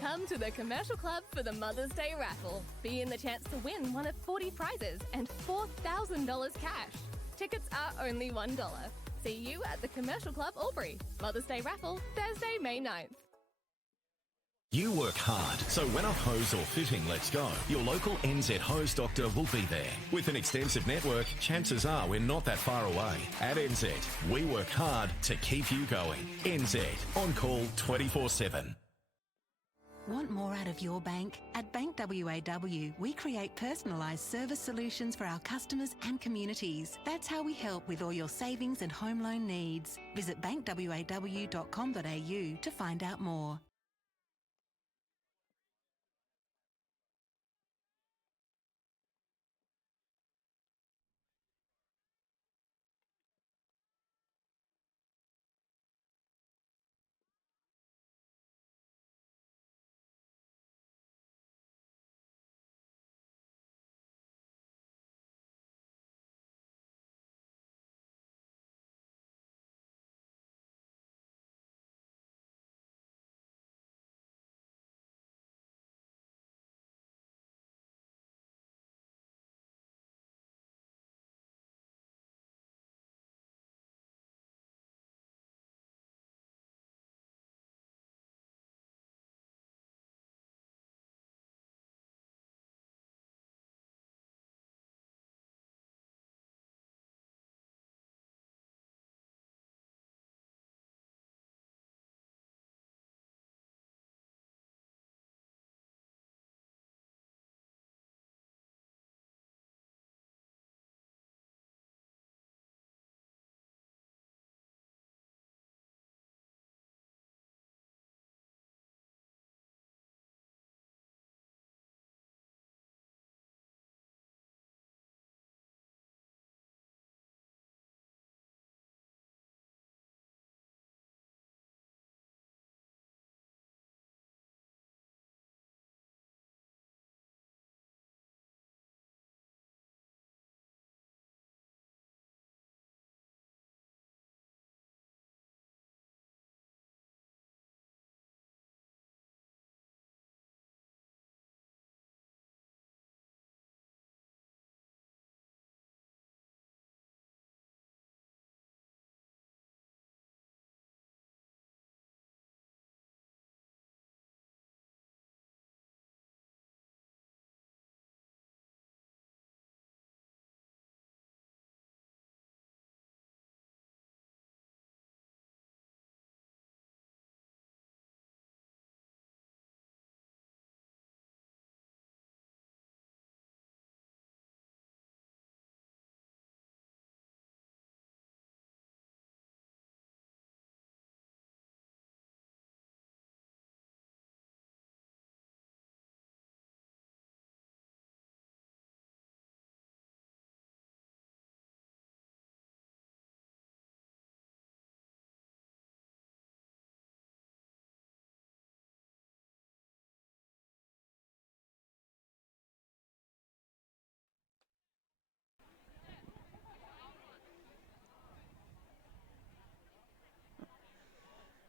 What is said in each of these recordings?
Come to the Commercial Club for the Mother's Day raffle. Be in the chance to win one of 40 prizes and $4,000 cash. Tickets are only $1. See you at the Commercial Club, Albury. Mother's Day raffle, Thursday, May 9th. You work hard, so when a hose or fitting lets go, your local NZ hose doctor will be there. With an extensive network, chances are we're not that far away. At NZ, we work hard to keep you going. NZ, on call 24/7. Want more out of your bank? At Bank WAW, we create personalised service solutions for our customers and communities. That's how we help with all your savings and home loan needs. Visit bankwaw.com.au to find out more.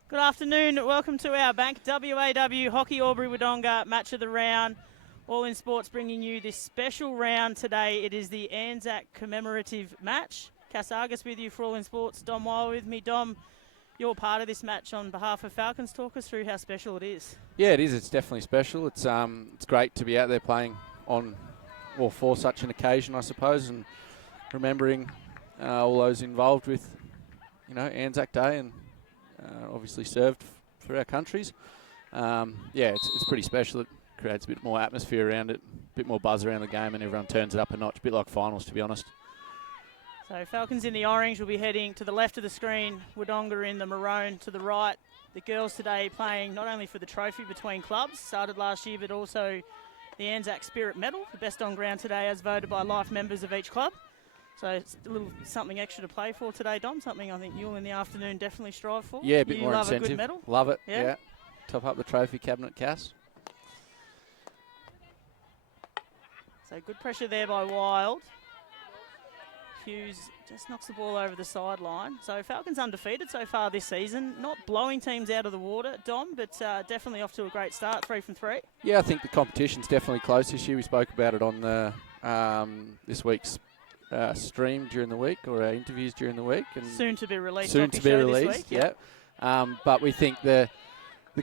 Good afternoon. Welcome to our Bank WAW Hockey Albury Wodonga match of the round. All in Sports bringing you this special round today. It is the Anzac commemorative match. Cass Argus with you for All in Sports. Dom Weil with me. Dom, you're part of this match on behalf of Falcons. Talk us through how special it is. Yeah, it is. It's definitely special. It's great to be out there playing on, or for such an occasion, I suppose, and remembering all those involved with, Anzac Day and obviously served for our countries. It's pretty special. It creates a bit more atmosphere around it, a bit more buzz around the game, and everyone turns it up a notch, a bit like finals, to be honest. So Falcons in the orange will be heading to the left of the screen, Wodonga in the maroon to the right. The girls today playing not only for the trophy between clubs, started last year, but also the Anzac Spirit Medal, the best on ground today as voted by life members of each club. So it's a little something extra to play for today, Dom, something I think you'll in the afternoon definitely strive for. Yeah, a bit more love incentive. A good medal? Love it, yeah. Top up the trophy cabinet, Cass. So good pressure there by Wild. Hughes just knocks the ball over the sideline. So Falcons undefeated so far this season. Not blowing teams out of the water, Dom, but definitely off to a great start, 3 from 3. Yeah, I think the competition's definitely close this year. We spoke about it on the this week's stream during the week, or interviews during the week. And soon to be released. Soon to be released, this week, yeah. But we think the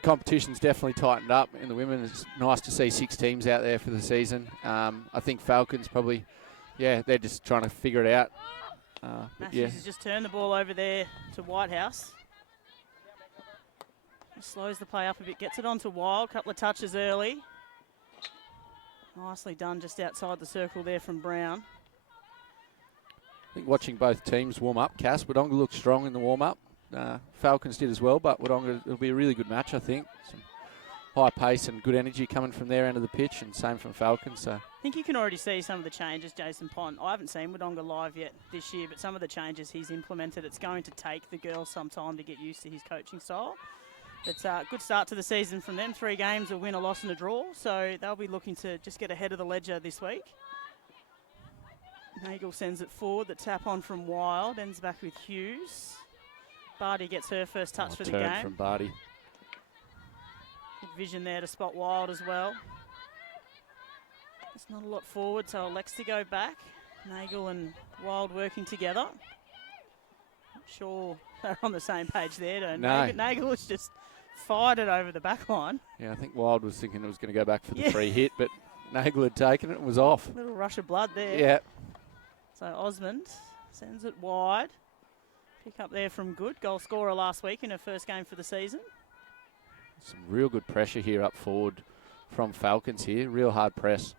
competition's definitely tightened up in the women. It's nice to see 6 teams out there for the season. I think Falcons probably, they're just trying to figure it out. Matthews has just turned the ball over there to Whitehouse. He slows the play up a bit, gets it onto Wild, couple of touches early. Nicely done just outside the circle there from Brown. I think watching both teams warm up, Cass, Wodonga looked strong in the warm-up. Falcons did as well, but Wodonga, it'll be a really good match, I think. Some high pace and good energy coming from their end of the pitch, and same from Falcons. So I think you can already see some of the changes, Jason Pont. I haven't seen Wodonga live yet this year, but some of the changes he's implemented, it's going to take the girls some time to get used to his coaching style. It's a good start to the season from them. 3 games, a win, a loss and a draw. So they'll be looking to just get ahead of the ledger this week. Nagel sends it forward. The tap on from Wild ends back with Hughes. Barty gets her first touch for the game. Turn from Barty. Good vision there to spot Wild as well. There's not a lot forward, so elects to go back. Nagel and Wild working together. Not sure they're on the same page there, though. No. Nagel has just fired it over the back line. Yeah, I think Wild was thinking it was going to go back for the free hit, but Nagel had taken it and was off. Little rush of blood there. Yeah. So Osmond sends it wide. Pick up there from Good, goal scorer last week in her first game for the season. Some real good pressure here up forward from Falcons here. Real hard press.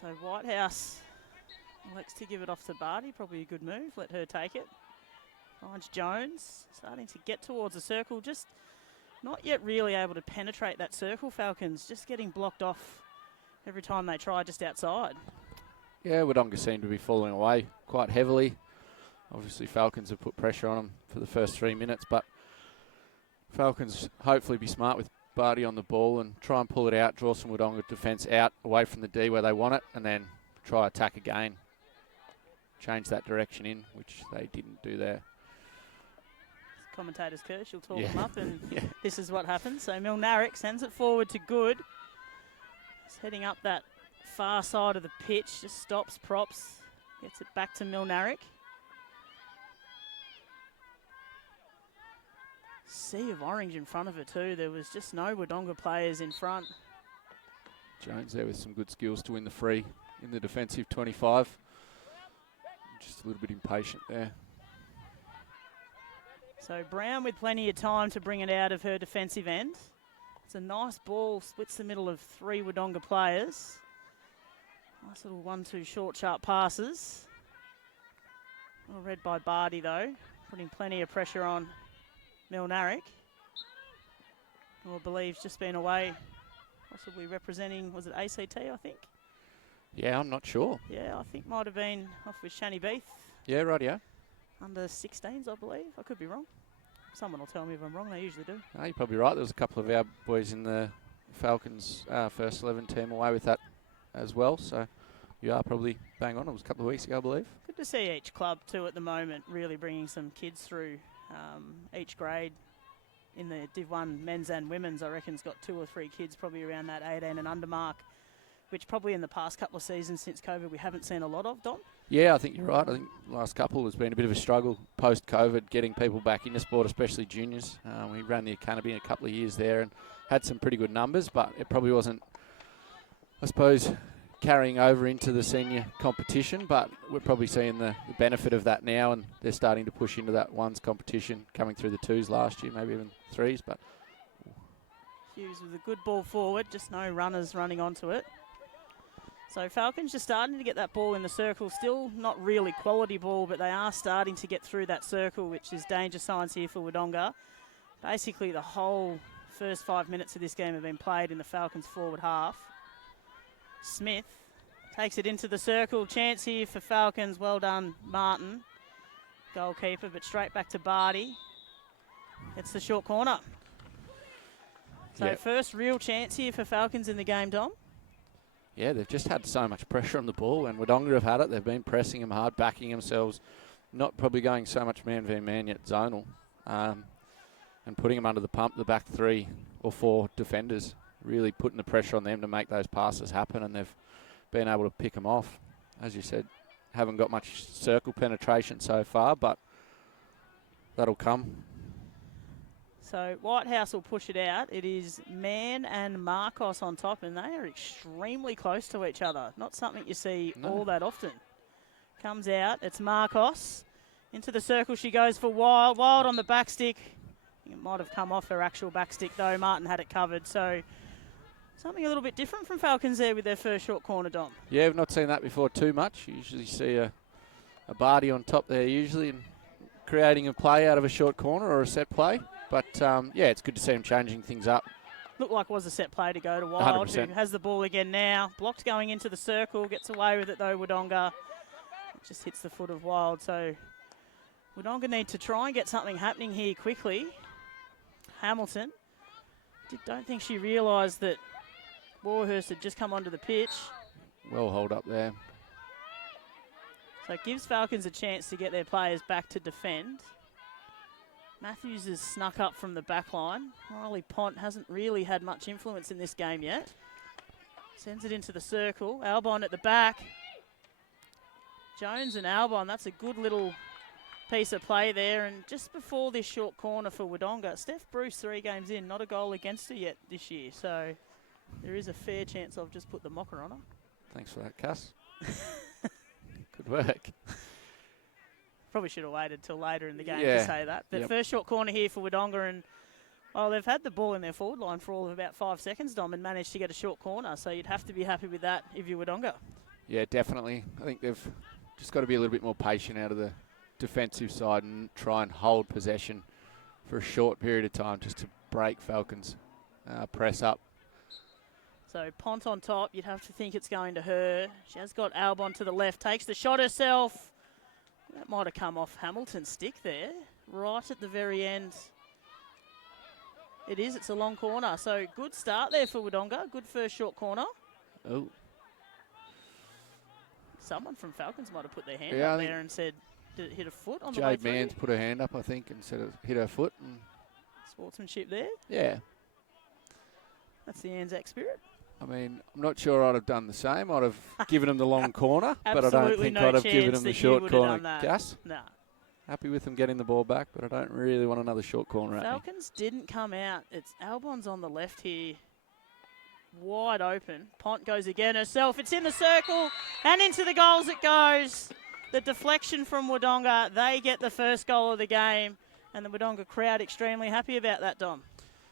So Whitehouse elects to give it off to Barty. Probably a good move. Let her take it. Finds Jones. Starting to get towards the circle. Just not yet really able to penetrate that circle. Falcons just getting blocked off every time they try just outside. Yeah, Wodonga seemed to be falling away quite heavily. Obviously, Falcons have put pressure on them for the first 3 minutes, but Falcons hopefully be smart with Barty on the ball and try and pull it out, draw some Wodonga defence out away from the D where they want it, and then try attack again. Change that direction in, which they didn't do there. Commentator's curse, she'll talk them up, and this is what happens. So Milnaric sends it forward to Good. He's heading up that far side of the pitch, just stops, props, gets it back to Milnaric. Sea of orange in front of her too. There was just no Wodonga players in front. Jones there with some good skills to win the free in the defensive 25. Just a little bit impatient there. So Brown with plenty of time to bring it out of her defensive end. It's a nice ball, splits the middle of 3 Wodonga players. Nice little 1-2 short, sharp passes. Well read by Barty though, putting plenty of pressure on Milnaric, who I believe's just been away, possibly representing, was it ACT, I think? Yeah, I'm not sure. Yeah, I think might have been off with Shani Beath. Yeah, rightio. Under 16s, I believe. I could be wrong. Someone will tell me if I'm wrong. They usually do. No, you're probably right. There was a couple of our boys in the Falcons first 11 team away with that as well. So you are probably bang on. It was a couple of weeks ago, I believe. Good to see each club too at the moment really bringing some kids through. Each grade in the Div 1 men's and women's, I reckon, has got 2 or 3 kids probably around that 18 and under mark, which probably in the past couple of seasons since COVID we haven't seen a lot of, Dom. Yeah, I think you're right. I think the last couple has been a bit of a struggle post-COVID, getting people back into sport, especially juniors. We ran the academy a couple of years there and had some pretty good numbers, but it probably wasn't, I suppose, carrying over into the senior competition, but we're probably seeing the benefit of that now, and they're starting to push into that ones competition, coming through the 2s last year, maybe even 3s. But Hughes with a good ball forward, just no runners running onto it. So Falcons just starting to get that ball in the circle, still not really quality ball, but they are starting to get through that circle, which is danger signs here for Wodonga. Basically the whole first 5 minutes of this game have been played in the Falcons forward half. Smith takes it into the circle. Chance here for Falcons. Well done, Martin. Goalkeeper, but straight back to Barty. It's the short corner. So first real chance here for Falcons in the game, Dom. Yeah, they've just had so much pressure on the ball. When Wodonga have had it, they've been pressing them hard, backing themselves, not probably going so much man v man yet, zonal, and putting them under the pump, the back 3 or 4 defenders, really putting the pressure on them to make those passes happen, and they've been able to pick them off. As you said, haven't got much circle penetration so far, but that'll come. So Whitehouse will push it out. It is Mann and Marcos on top, and they are extremely close to each other. Not something you see all that often. Comes out. It's Marcos. Into the circle she goes for Wild. Wild on the back stick. It might have come off her actual back stick, though. Martin had it covered. So something a little bit different from Falcons there with their first short corner, Dom. Yeah, we've not seen that before too much. You usually see a Barty on top there usually, and creating a play out of a short corner or a set play. But, yeah, it's good to see him changing things up. Looked like it was a set play to go to Wild, 100%. who has the ball again now. Blocked going into the circle, gets away with it though, Wodonga. It just hits the foot of Wild. So Wodonga need to try and get something happening here quickly. Hamilton. Don't think she realised that Warhurst had just come onto the pitch. Well hold up there. So it gives Falcons a chance to get their players back to defend. Matthews has snuck up from the back line. Riley Pont hasn't really had much influence in this game yet. Sends it into the circle. Albon at the back. Jones and Albon, that's a good little piece of play there. And just before this short corner for Wodonga, Steph Bruce 3 games in, not a goal against her yet this year. So there is a fair chance I've just put the mocker on her. Thanks for that, Cass. Good work. Probably should have waited till later in the game to say that. The first short corner here for Wodonga, and they've had the ball in their forward line for all of about 5 seconds, Dom, and managed to get a short corner. So you'd have to be happy with that if you're Wodonga. Yeah, definitely. I think they've just got to be a little bit more patient out of the defensive side and try and hold possession for a short period of time just to break Falcons' press up. So Pont on top, you'd have to think it's going to her. She has got Albon to the left, takes the shot herself. That might have come off Hamilton's stick there, right at the very end. It is, it's a long corner. So good start there for Wodonga. Good first short corner. Oh. Someone from Falcons might have put their hand up there and said, did it hit a foot on the way Jade through? Mann's put her hand up, I think, and said it hit her foot. And sportsmanship there. Yeah. That's the Anzac spirit. I mean, I'm not sure I'd have done the same. I'd have given him the long corner, but I don't think no I'd have given him the short corner. Gas? No. Happy with him getting the ball back, but I don't really want another short corner at me. Falcons didn't come out. It's Albon's on the left here. Wide open. Pont goes again herself. It's in the circle and into the goals it goes. The deflection from Wodonga. They get the first goal of the game, and the Wodonga crowd extremely happy about that, Dom.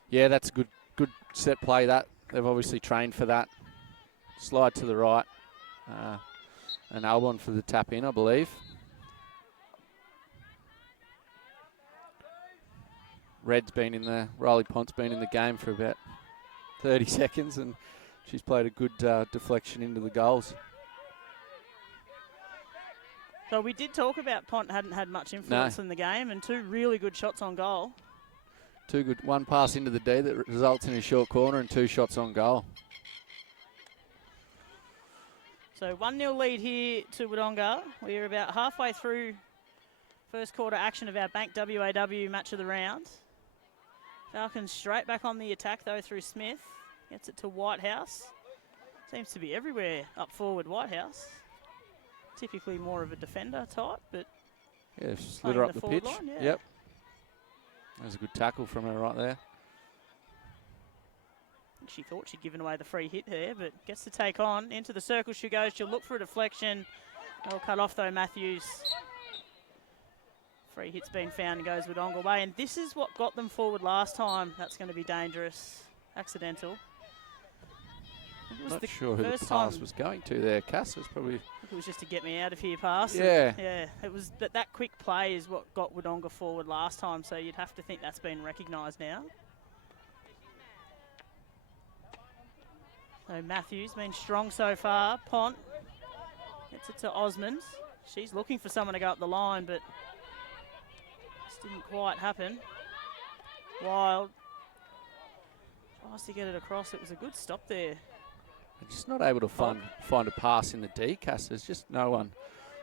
Yeah, that's a good set play, that. They've obviously trained for that. Slide to the right. And Albon for the tap in, I believe. Riley Pont's been in the game for about 30 seconds, and she's played a good deflection into the goals. So we did talk about Pont hadn't had much influence in the game, and 2 really good shots on goal. 2 good, 1 pass into the D that results in a short corner and 2 shots on goal. So 1-0 lead here to Wodonga. We're about halfway through first quarter action of our Bank WAW match of the round. Falcons straight back on the attack though through Smith. Gets it to Whitehouse. Seems to be everywhere up forward, Whitehouse. Typically more of a defender type, but yeah, slid her up the pitch. Line, yeah. Yep. That was a good tackle from her right there. She thought she'd given away the free hit there, but gets to take on. Into the circle she goes. She'll look for a deflection. Well cut off though, Matthews. Free hit's been found and goes Wodonga away. And this is what got them forward last time. That's going to be dangerous. Accidental. Not sure who the pass was going to there. Cass was probably... I think it was just to get me out of here pass. Yeah. Yeah, it was that quick play is what got Wodonga forward last time, so you'd have to think that's been recognised now. So Matthews been strong so far. Pont gets it to Osmond. She's looking for someone to go up the line, but this didn't quite happen. Wild tries to get it across. It was a good stop there. They're just not able to find a pass in the D, Cass. There's just no one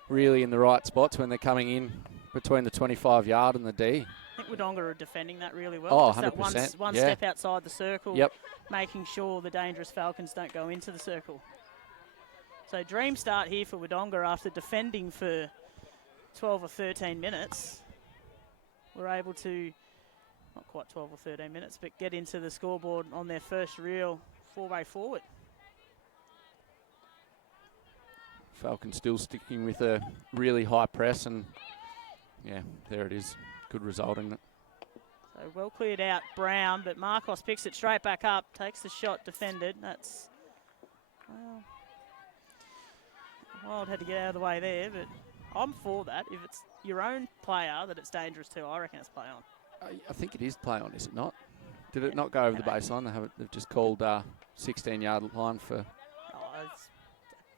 really in the right spots when they're coming in between the 25-yard and the D. I think Wodonga are defending that really well. Oh, just that 100%. one yeah. step outside the circle, Yep. making sure the dangerous Falcons don't go into the circle. So dream start here for Wodonga after defending for 12 or 13 minutes. We're able to, not quite 12 or 13 minutes, but get into the scoreboard on their first real four-way forward. Falcons still sticking with a really high press, and yeah, there it is. Good result in it. So well cleared out Brown, but Marcos picks it straight back up, takes the shot defended. That's, well, Wild had to get out of the way there, but I'm for that. If it's your own player that it's dangerous to, I reckon it's play on. I think it is play on, is it not? Did it not go over the baseline? They've just called 16-yard line for... I'd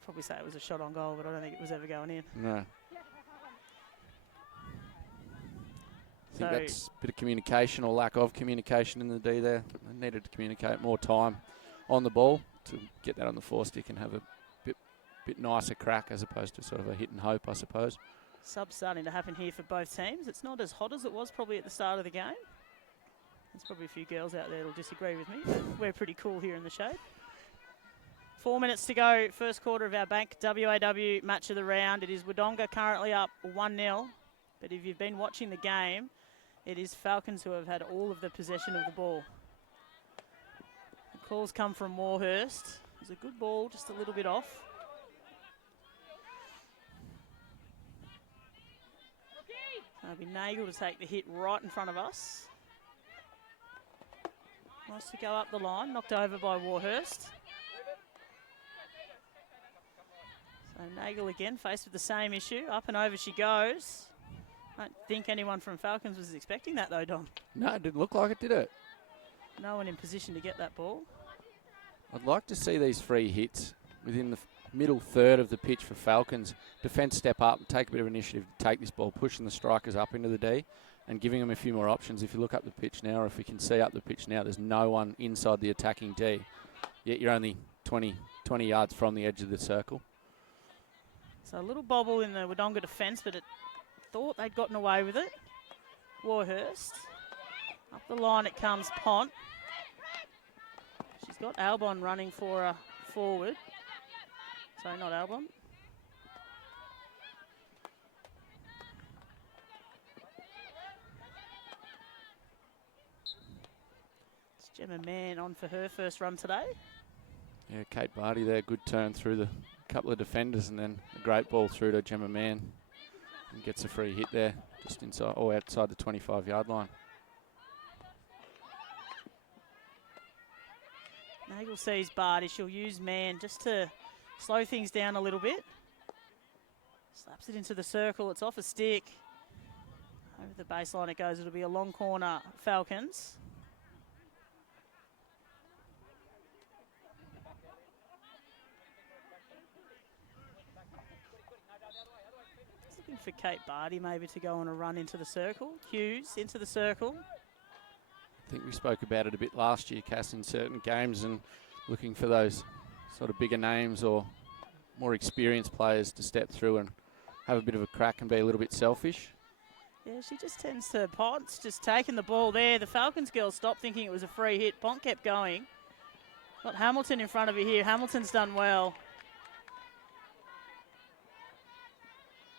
probably say it was a shot on goal, but I don't think it was ever going in. No. I think that's a bit of communication or lack of communication in the D there. They needed to communicate more time on the ball to get that on the four-stick and have a bit nicer crack as opposed to sort of a hit and hope, I suppose. Subs starting to happen here for both teams. It's not as hot as it was probably at the start of the game. There's probably a few girls out there that'll disagree with me, but we're pretty cool here in the shade. 4 minutes to go, first quarter of our Bank WAW match of the round. It is Wodonga currently up 1-0, but if you've been watching the game, it is Falcons who have had all of the possession of the ball. The calls come from Warhurst. It was a good ball, just a little bit off. It'll be Nagel to take the hit right in front of us. Wants to go up the line, knocked over by Warhurst. So Nagel again, faced with the same issue. Up and over she goes. I don't think anyone from Falcons was expecting that though, Don. No, it didn't look like it, did it? No one in position to get that ball. I'd like to see these free hits within the middle third of the pitch for Falcons. Defence step up, take a bit of initiative to take this ball, pushing the strikers up into the D and giving them a few more options. If you look up the pitch now, or if we can see up the pitch now, there's no one inside the attacking D. Yet you're only 20 yards from the edge of the circle. So a little bobble in the Wodonga defence, but it thought they'd gotten away with it. Warhurst. Up the line it comes, Pont. She's got Albon running for her forward. So not Albon. It's Gemma Mann on for her first run today. Yeah, Kate Barty there, good turn through the couple of defenders and then a great ball through to Gemma Mann. And gets a free hit there, just inside or outside the 25-yard line. Nagel sees Barty. She'll use Mann just to slow things down a little bit. Slaps it into the circle. It's off a stick. Over the baseline it goes. It'll be a long corner, Falcons. Just looking for Kate Barty maybe to go on a run into the circle. Hughes into the circle. I think we spoke about it a bit last year, Cass, in certain games, and looking for those sort of bigger names or more experienced players to step through and have a bit of a crack and be a little bit selfish. Yeah, she just tends to, Pont's just taking the ball there. The Falcons girls stopped thinking it was a free hit. Pont kept going. Got Hamilton in front of her here. Hamilton's done well.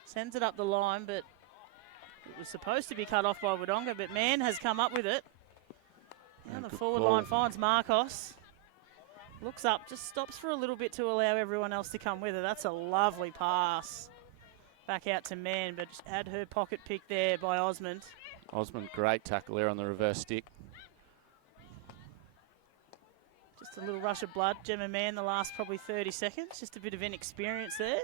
Sends it up the line, but it was supposed to be cut off by Wodonga, but Mann has come up with it. Down the forward line finds Marcos. Looks up, just stops for a little bit to allow everyone else to come with her. That's a lovely pass. Back out to Mann, but just had her pocket picked there by Osmond. Osmond, great tackle there on the reverse stick. Just a little rush of blood. Gemma Mann the last probably 30 seconds. Just a bit of inexperience there.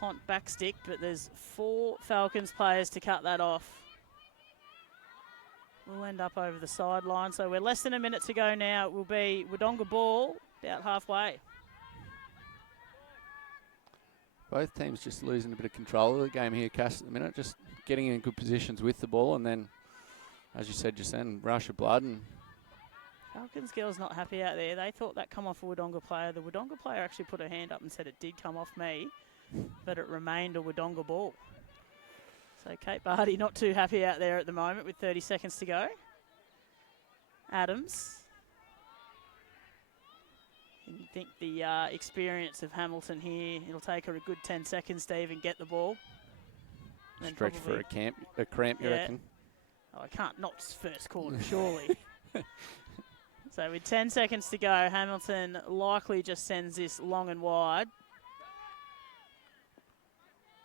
Pont back stick, but there's 4 Falcons players to cut that off. We'll end up over the sideline. So we're less than a minute to go now. It will be Wodonga ball about halfway. Both teams just losing a bit of control of the game here, Cass, at the minute. Just getting in good positions with the ball and then, as you said just then, rush of blood and Falcons girls not happy out there. They thought that come off a Wodonga player. The Wodonga player actually put her hand up and said it did come off me, but it remained a Wodonga ball. So Kate Barty not too happy out there at the moment with 30 seconds to go. Adams. You think the experience of Hamilton here, it'll take her a good 10 seconds to even get the ball. And Stretch for a cramp, you reckon? Oh, I can't, not first quarter, surely. So with 10 seconds to go, Hamilton likely just sends this long and wide.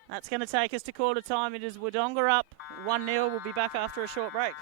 That's going to take us to quarter time. It is Wodonga up 1-0. We'll be back after a short break.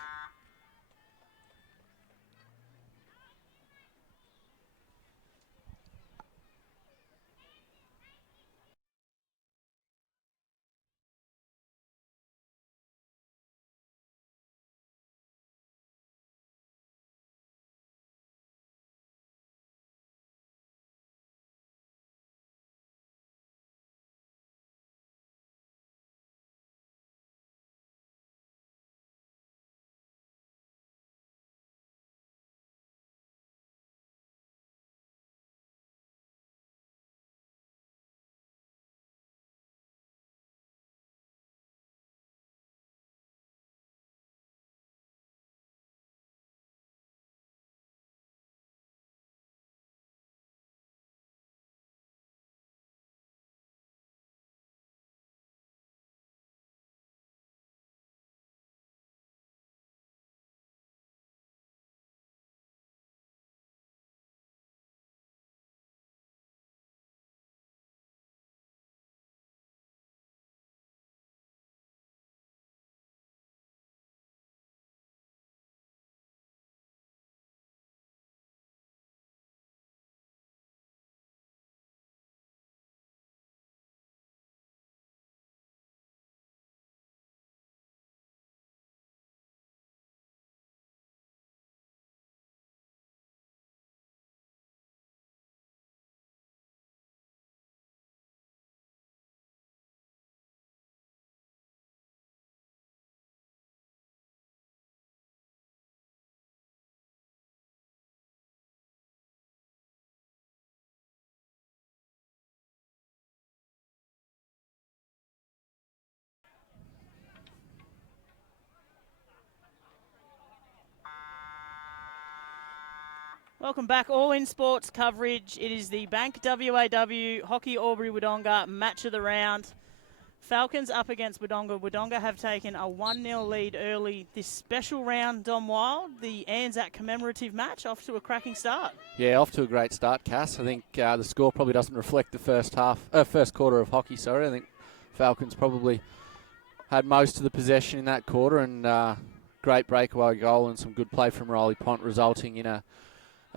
Welcome back, all in sports coverage. It is the Bank WAW Hockey Albury Wodonga match of the round. Falcons up against Wodonga. Wodonga have taken a 1-0 lead early this special round, Dom Wild. The Anzac commemorative match off to a cracking start. Yeah, off to a great start, Cass. I think the score probably doesn't reflect the first quarter of hockey, sorry. I think Falcons probably had most of the possession in that quarter, and great breakaway goal and some good play from Riley Pont, resulting in a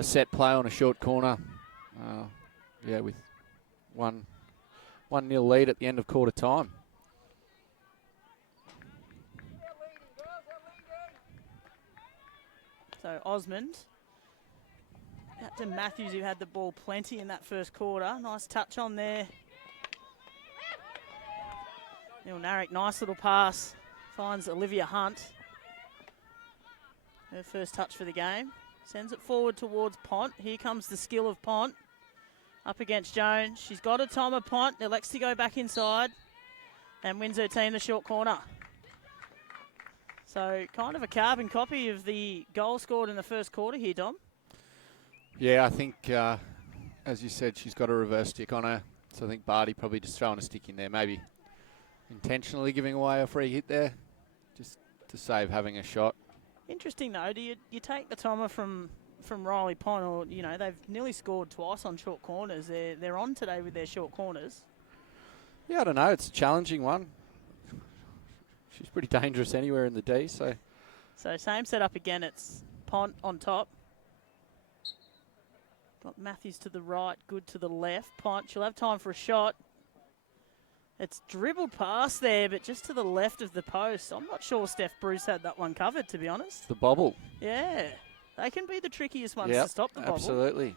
set play on a short corner. With 1-0 lead at the end of quarter time. So Osmond. Captain Matthews, who had the ball plenty in that first quarter. Nice touch on there. Neil Narrick, nice little pass. Finds Olivia Hunt. Her first touch for the game. Sends it forward towards Pont. Here comes the skill of Pont. Up against Jones. She's got a timer, Pont. Elects to go back inside. And wins her team the short corner. So kind of a carbon copy of the goal scored in the first quarter here, Dom. Yeah, I think, as you said, she's got a reverse stick on her. So I think Barty probably just throwing a stick in there. Maybe intentionally giving away a free hit there. Just to save having a shot. Interesting though, do you take the timer from Riley Pont, or they've nearly scored twice on short corners. They're on today with their short corners. Yeah, I don't know. It's a challenging one. She's pretty dangerous anywhere in the D. So same setup again. It's Pont on top. Got Matthews to the right, Good to the left. Pont, she'll have time for a shot. It's dribbled past there, but just to the left of the post. I'm not sure Steph Bruce had that one covered, to be honest. The bobble. Yeah. They can be the trickiest ones to stop the bobble. Absolutely.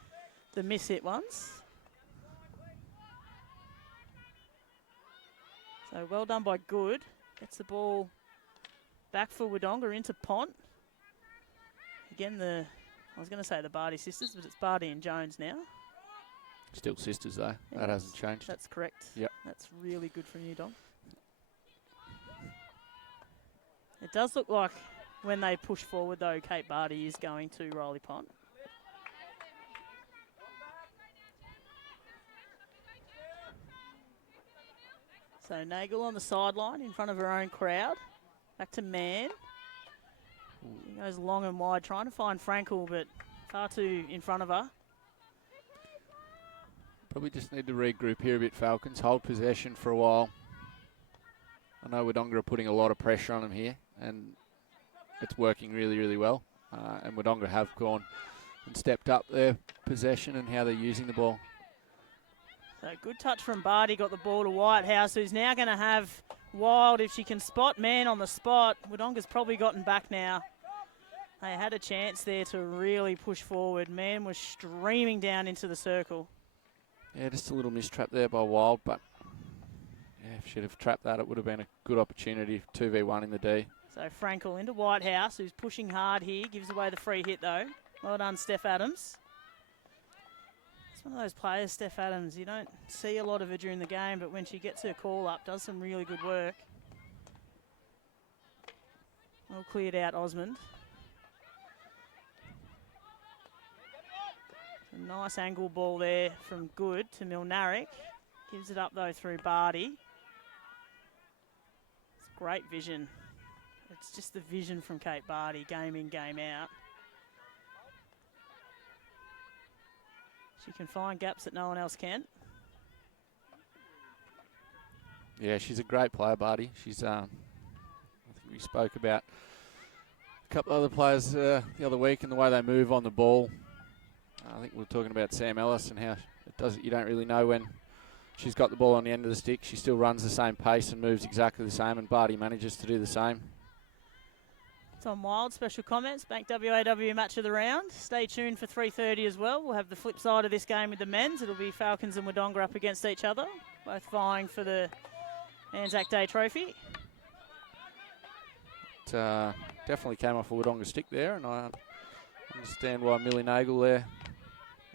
The miss-hit ones. So well done by Good. Gets the ball back for Wodonga into Pont. Again, the I was going to say the Barty sisters, but it's Barty and Jones now. Still sisters, though. Yes, that hasn't changed. That's correct. Yep. That's really good from you, Dom. It does look like when they push forward, though, Kate Barty is going to Riley Pond. So Nagel on the sideline in front of her own crowd. Back to Mann. He goes long and wide, trying to find Frankel, but far too in front of her. Probably just need to regroup here a bit, Falcons. Hold possession for a while. I know Wodonga are putting a lot of pressure on them here, and it's working really, really well. And Wodonga have gone and stepped up their possession and how they're using the ball. So good touch from Barty, got the ball to Whitehouse, who's now going to have Wild if she can spot Mann on the spot. Wodonga's probably gotten back now. They had a chance there to really push forward. Mann was streaming down into the circle. Yeah, just a little mistrap there by Wild, but yeah, if she'd have trapped that, it would have been a good opportunity. 2v1 in the D. So Frankel into Whitehouse, who's pushing hard here. Gives away the free hit, though. Well done, Steph Adams. It's one of those players, Steph Adams. You don't see a lot of her during the game, but when she gets her call up, does some really good work. Well cleared out, Osmond. A nice angle ball there from Good to Milnaric. Gives it up, though, through Barty. It's great vision. It's just the vision from Kate Barty, game in, game out. She can find gaps that no one else can. Yeah, she's a great player, Barty. She's, I think we spoke about a couple other players the other week and the way they move on the ball. I think we were talking about Sam Ellis and how it does. You don't really know when she's got the ball on the end of the stick. She still runs the same pace and moves exactly the same, and Barty manages to do the same. Tom Wild, special comments. Bank WAW match of the round. Stay tuned for 3:30 as well. We'll have the flip side of this game with the men's. It'll be Falcons and Wodonga up against each other, both vying for the Anzac Day trophy. It definitely came off a Wodonga stick there, and I understand why Millie Nagel there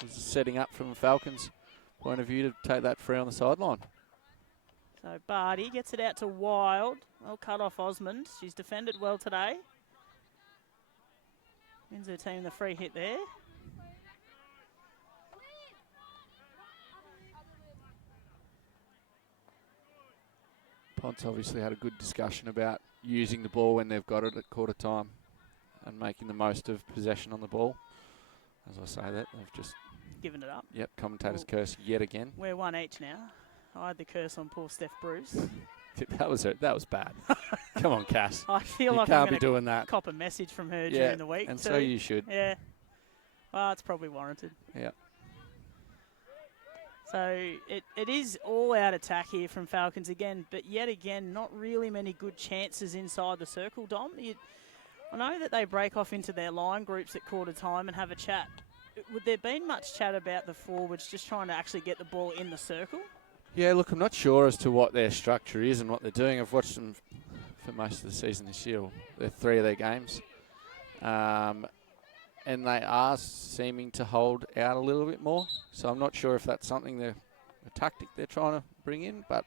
was setting up from a Falcons point of view to take that free on the sideline. So Barty gets it out to Wild. Well cut off Osmond. She's defended well today. Wins her team the free hit there. Ponce obviously had a good discussion about using the ball when they've got it at quarter time and making the most of possession on the ball. As I say that, they've just given it up. Yep, commentator's curse yet again. We're one each now. I had the curse on poor Steph Bruce. That was it. That was bad. Come on, Cass. I feel you like can't I'm be doing that. Cop a message from her during the week. And too. so you should. Yeah. Well, it's probably warranted. Yeah. So it is all out attack here from Falcons again, but yet again, not really many good chances inside the circle, Dom. I know that they break off into their line groups at quarter time and have a chat. Would there been much chat about the forwards just trying to actually get the ball in the circle? Yeah, look, I'm not sure as to what their structure is and what they're doing. I've watched them for most of the season this year, three of their games. And they are seeming to hold out a little bit more. So I'm not sure if that's something a tactic they're trying to bring in. But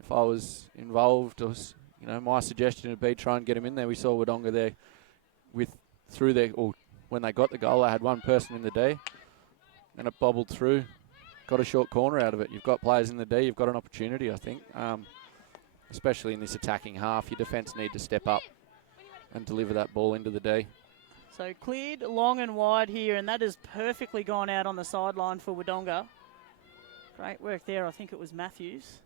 if I was involved, my suggestion would be try and get him in there. We saw Wodonga there when they got the goal, they had one person in the D, and it bobbled through. Got a short corner out of it. You've got players in the D. You've got an opportunity, I think, especially in this attacking half. Your defence need to step up and deliver that ball into the D. So cleared long and wide here, and that has perfectly gone out on the sideline for Wodonga. Great work there. I think it was Matthews.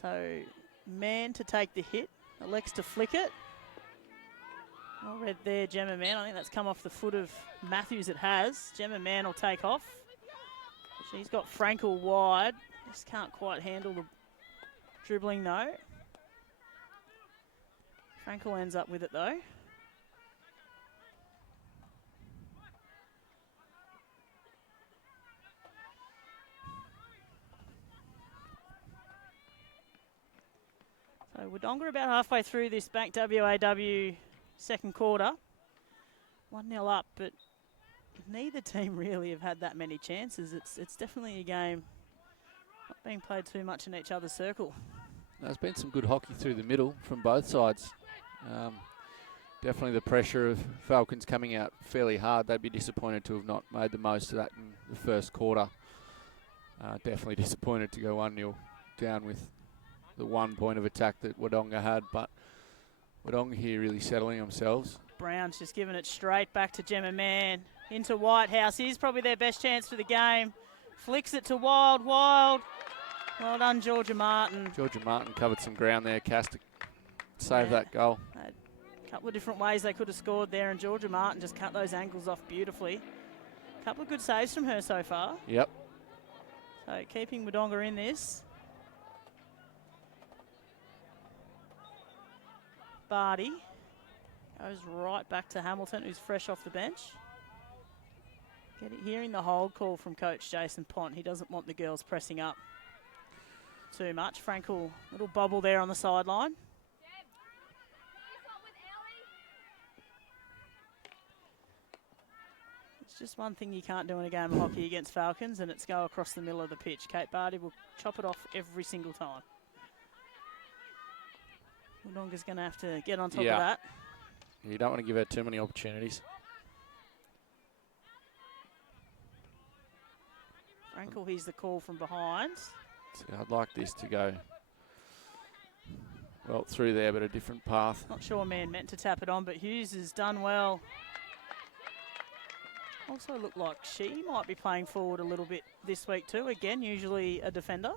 So Mann to take the hit. Elects to flick it. Well read there, Gemma Mann. I think that's come off the foot of Matthews. It has. Gemma Mann will take off. She's got Frankel wide. Just can't quite handle the dribbling though. Frankel ends up with it though. So Wodonga about halfway through this Bank WAW second quarter. 1-0 up, but neither team really have had that many chances. It's definitely a game not being played too much in each other's circle. There's been some good hockey through the middle from both sides. Definitely the pressure of Falcons coming out fairly hard. They'd be disappointed to have not made the most of that in the first quarter. Definitely disappointed to go 1-0 down with the 1 point of attack that Wodonga had, but Wodonga here really settling themselves. Brown's just giving it straight back to Gemma Mann. Into Whitehouse. Here's probably their best chance for the game. Flicks it to Wild. Well done, Georgia Martin. Georgia Martin covered some ground there, Cass, to save that goal. A couple of different ways they could have scored there, and Georgia Martin just cut those angles off beautifully. A couple of good saves from her so far. Yep. So keeping Wodonga in this. Barty goes right back to Hamilton, who's fresh off the bench. Hearing the hold call from Coach Jason Pont, he doesn't want the girls pressing up too much. Frankel, little bobble there on the sideline. It's just one thing you can't do in a game of hockey against Falcons, and it's go across the middle of the pitch. Kate Barty will chop it off every single time. Wodonga's going to have to get on top of that. You don't want to give her too many opportunities. Frankel, he's the call from behind. See, I'd like this to go well through there, but a different path. Not sure man meant to tap it on, but Hughes has done well. Also looked like she might be playing forward a little bit this week too. Again, usually a defender.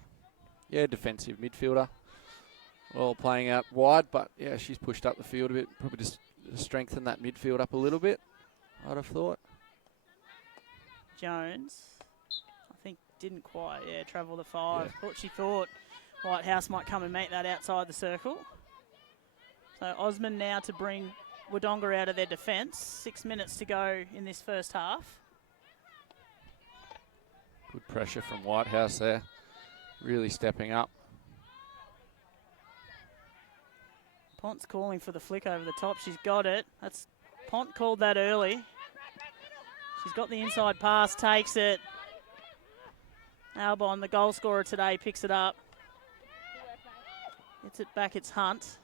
Yeah, defensive midfielder. Well, playing out wide, but yeah, she's pushed up the field a bit. Probably just strengthen that midfield up a little bit, I'd have thought. Jones, I think, didn't quite travel the 5. Yeah. She thought Whitehouse might come and meet that outside the circle. So Osmond now to bring Wodonga out of their defence. 6 minutes to go in this first half. Good pressure from Whitehouse there. Really stepping up. Pont's calling for the flick over the top. She's got it. That's Pont called that early. She's got the inside pass, takes it. Albon, the goal scorer today, picks it up. Gets it back, it's Hunt.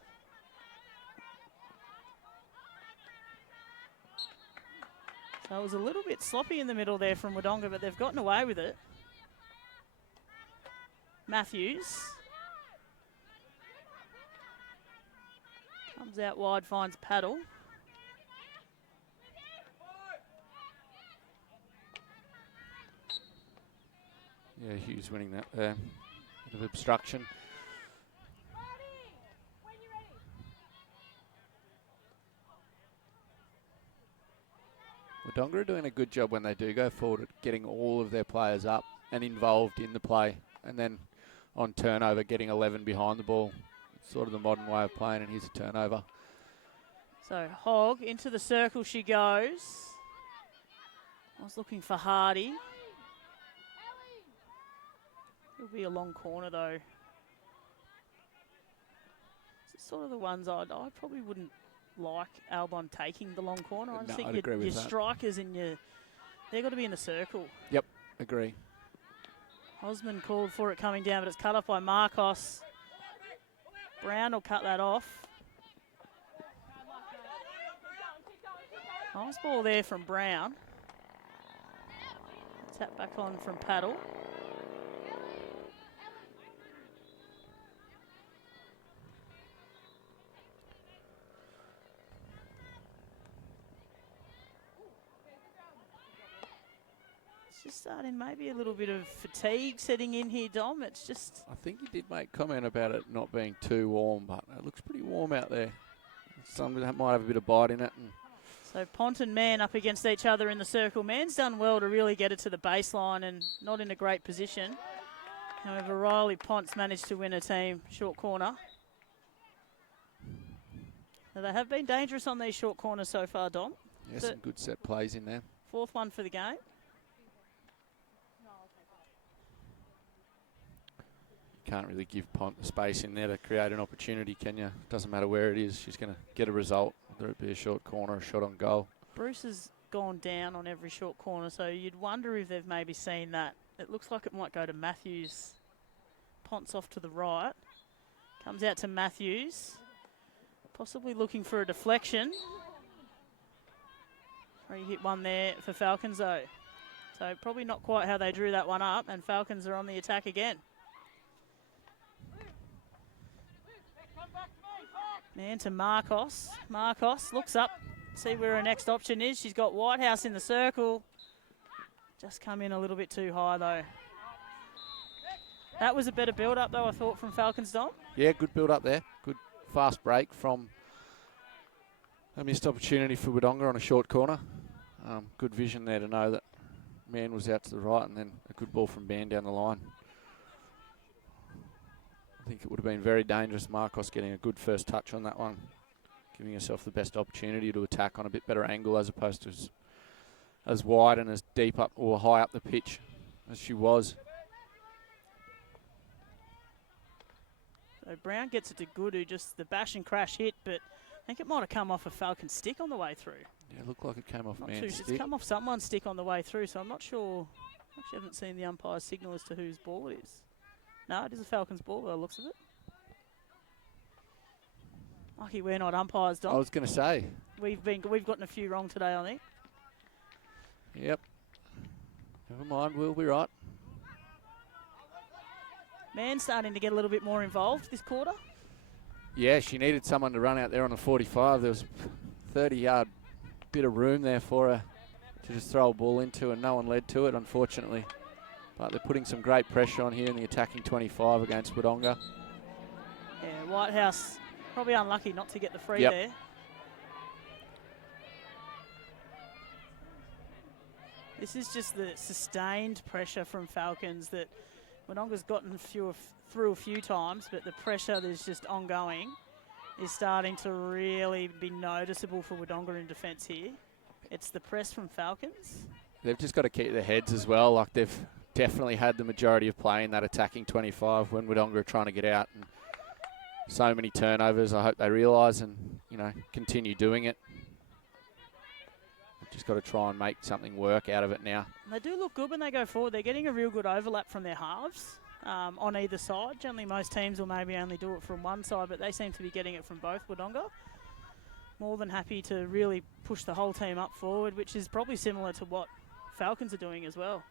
So it was a little bit sloppy in the middle there from Wodonga, but they've gotten away with it. Matthews. Comes out wide, finds Paddle. Yeah, Hughes winning that there. Bit of obstruction. Wodonga are doing a good job when they do go forward at getting all of their players up and involved in the play. And then on turnover, getting 11 behind the ball. Sort of the modern way of playing, and here's a turnover. So Hogg, into the circle she goes. I was looking for Hardy. It'll be a long corner though. It's sort of the ones I probably wouldn't like Albon taking the long corner. I just think your strikers and they've got to be in the circle. Yep, agree. Osmond called for it coming down, but it's cut off by Marcos. Brown will cut that off. Nice ball there from Brown. Tap back on from Paddle. It's just starting maybe a little bit of fatigue setting in here, Dom. It's just... I think you did make comment about it not being too warm, but it looks pretty warm out there. Some that might have a bit of bite in it. So Pont and Mann up against each other in the circle. Mann's done well to really get it to the baseline and not in a great position. However, Riley Pont's managed to win a team short corner. So they have been dangerous on these short corners so far, Dom. Yeah, some good set plays in there. 4th one for the game. Can't really give Pont the space in there to create an opportunity, can you? Doesn't matter where it is, she's going to get a result. whether it be a short corner or a shot on goal. Bruce has gone down on every short corner, so you'd wonder if they've maybe seen that. It looks like it might go to Matthews. Ponce off to the right. Comes out to Matthews. Possibly looking for a deflection. Free hit one there for Falcons though. So probably not quite how they drew that one up, and Falcons are on the attack again. Man to Marcos. Marcos looks up, see where her next option is. She's got Whitehouse in the circle. Just come in a little bit too high though. That was a better build-up though, I thought, from Falcons, Dom. Yeah, good build-up there. Good fast break from a missed opportunity for Wodonga on a short corner. Good vision there to know that man was out to the right, and then a good ball from Ban down the line. I think it would have been very dangerous. Marcos getting a good first touch on that one, giving herself the best opportunity to attack on a bit better angle as opposed to as wide and as deep up or high up the pitch as she was. So Brown gets it to Goodu, just the bash and crash hit, but I think it might have come off a Falcon stick on the way through. Yeah, it looked like it came off man's stick. It's come off someone's stick on the way through, so I'm not sure. Actually, haven't seen the umpire's signal as to whose ball it is. No, it is a Falcons ball by the looks of it. Lucky we're not umpires, Dom. I was going to say. We've gotten a few wrong today, I think. Yep. Never mind, we'll be right. Man starting to get a little bit more involved this quarter. Yeah, she needed someone to run out there on the 45. There was 30-yard bit of room there for her to just throw a ball into, and no one led to it, unfortunately. But they're putting some great pressure on here in the attacking 25 against Wodonga. Yeah, Whitehouse probably unlucky not to get the free Yep. there. This is just the sustained pressure from Falcons that Wodonga's gotten through a few times, but the pressure that's just ongoing is starting to really be noticeable for Wodonga in defence here. It's the press from Falcons. They've just got to keep their heads as well. Like, they've definitely had the majority of play in that attacking 25 when Wodonga are trying to get out. And so many turnovers. I hope they realise and, continue doing it. Just got to try and make something work out of it now. And they do look good when they go forward. They're getting a real good overlap from their halves on either side. Generally, most teams will maybe only do it from one side, but they seem to be getting it from both. Wodonga more than happy to really push the whole team up forward, which is probably similar to what Falcons are doing as well.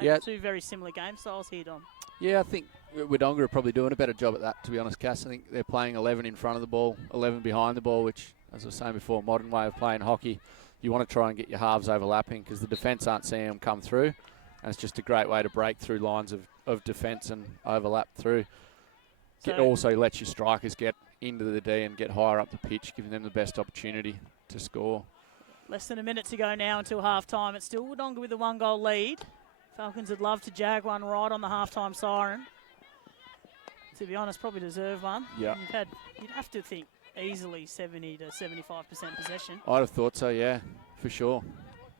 Yeah. Two very similar game styles here, Dom. Yeah, I think Wodonga are probably doing a better job at that, to be honest, Cass. I think they're playing 11 in front of the ball, 11 behind the ball, which, as I was saying before, modern way of playing hockey. You want to try and get your halves overlapping because the defence aren't seeing them come through. And it's just a great way to break through lines of defence and overlap through. It also lets your strikers get into the D and get higher up the pitch, giving them the best opportunity to score. Less than a minute to go now until half-time. It's still Wodonga with a one-goal lead. Falcons would love to jag one right on the half-time siren. To be honest, probably deserve one. Yeah. You'd have to think easily 70 to 75% possession. I'd have thought so, yeah, for sure.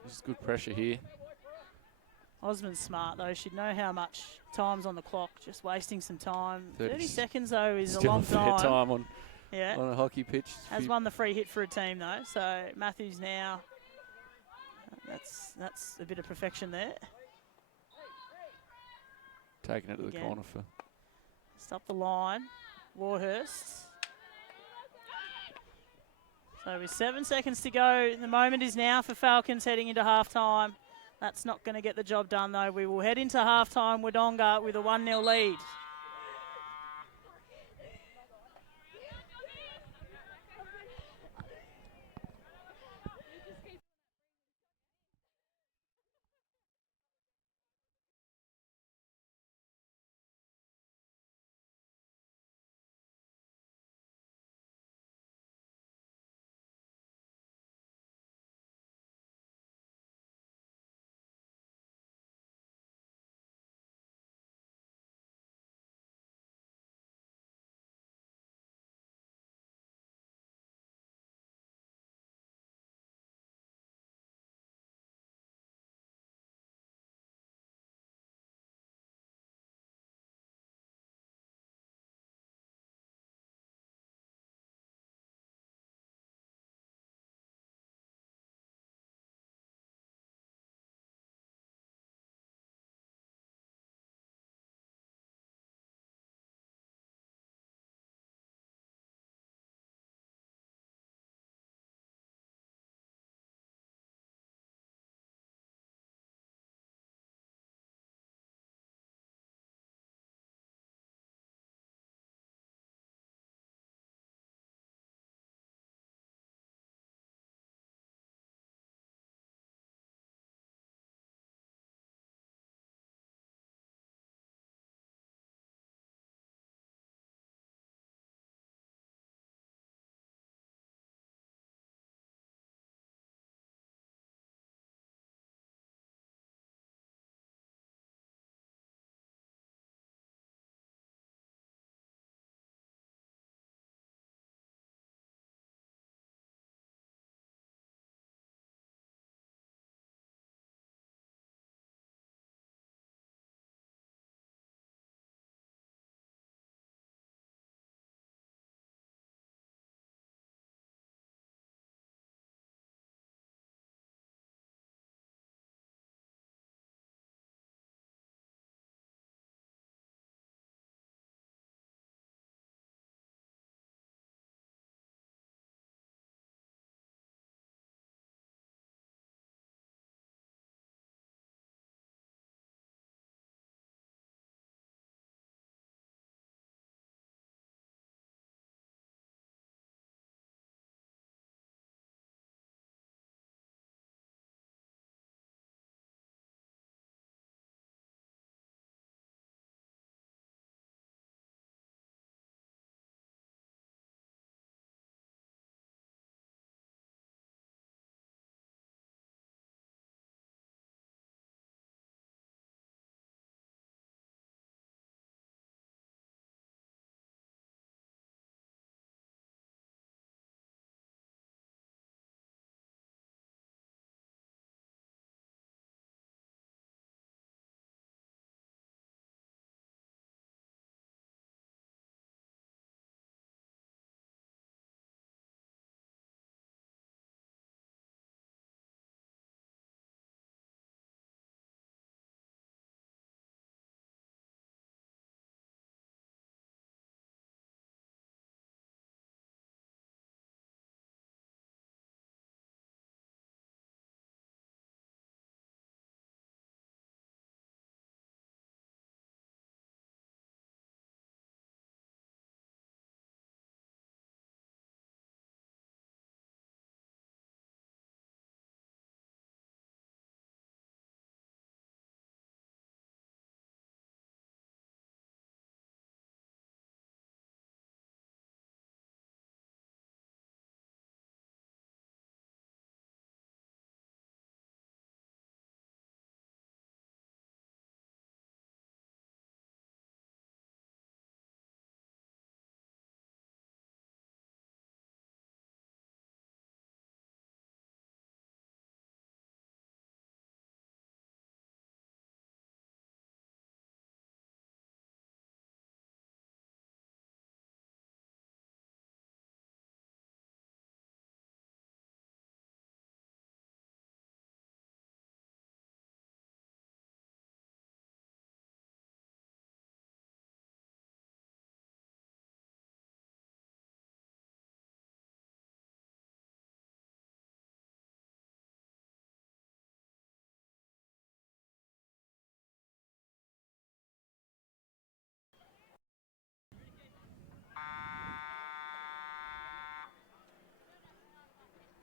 There's good pressure here. Osmond's smart, though. She'd know how much time's on the clock, just wasting some time. 30 seconds, though, is a long Still time. fair time on Yeah. a hockey pitch. Has won the free hit for a team, though. So Matthews now, that's a bit of perfection there. Taking it to the corner for... Just up the line, Warhurst. So with 7 seconds to go, the moment is now for Falcons heading into halftime. That's not going to get the job done, though. We will head into halftime, Wodonga with a 1-0 lead.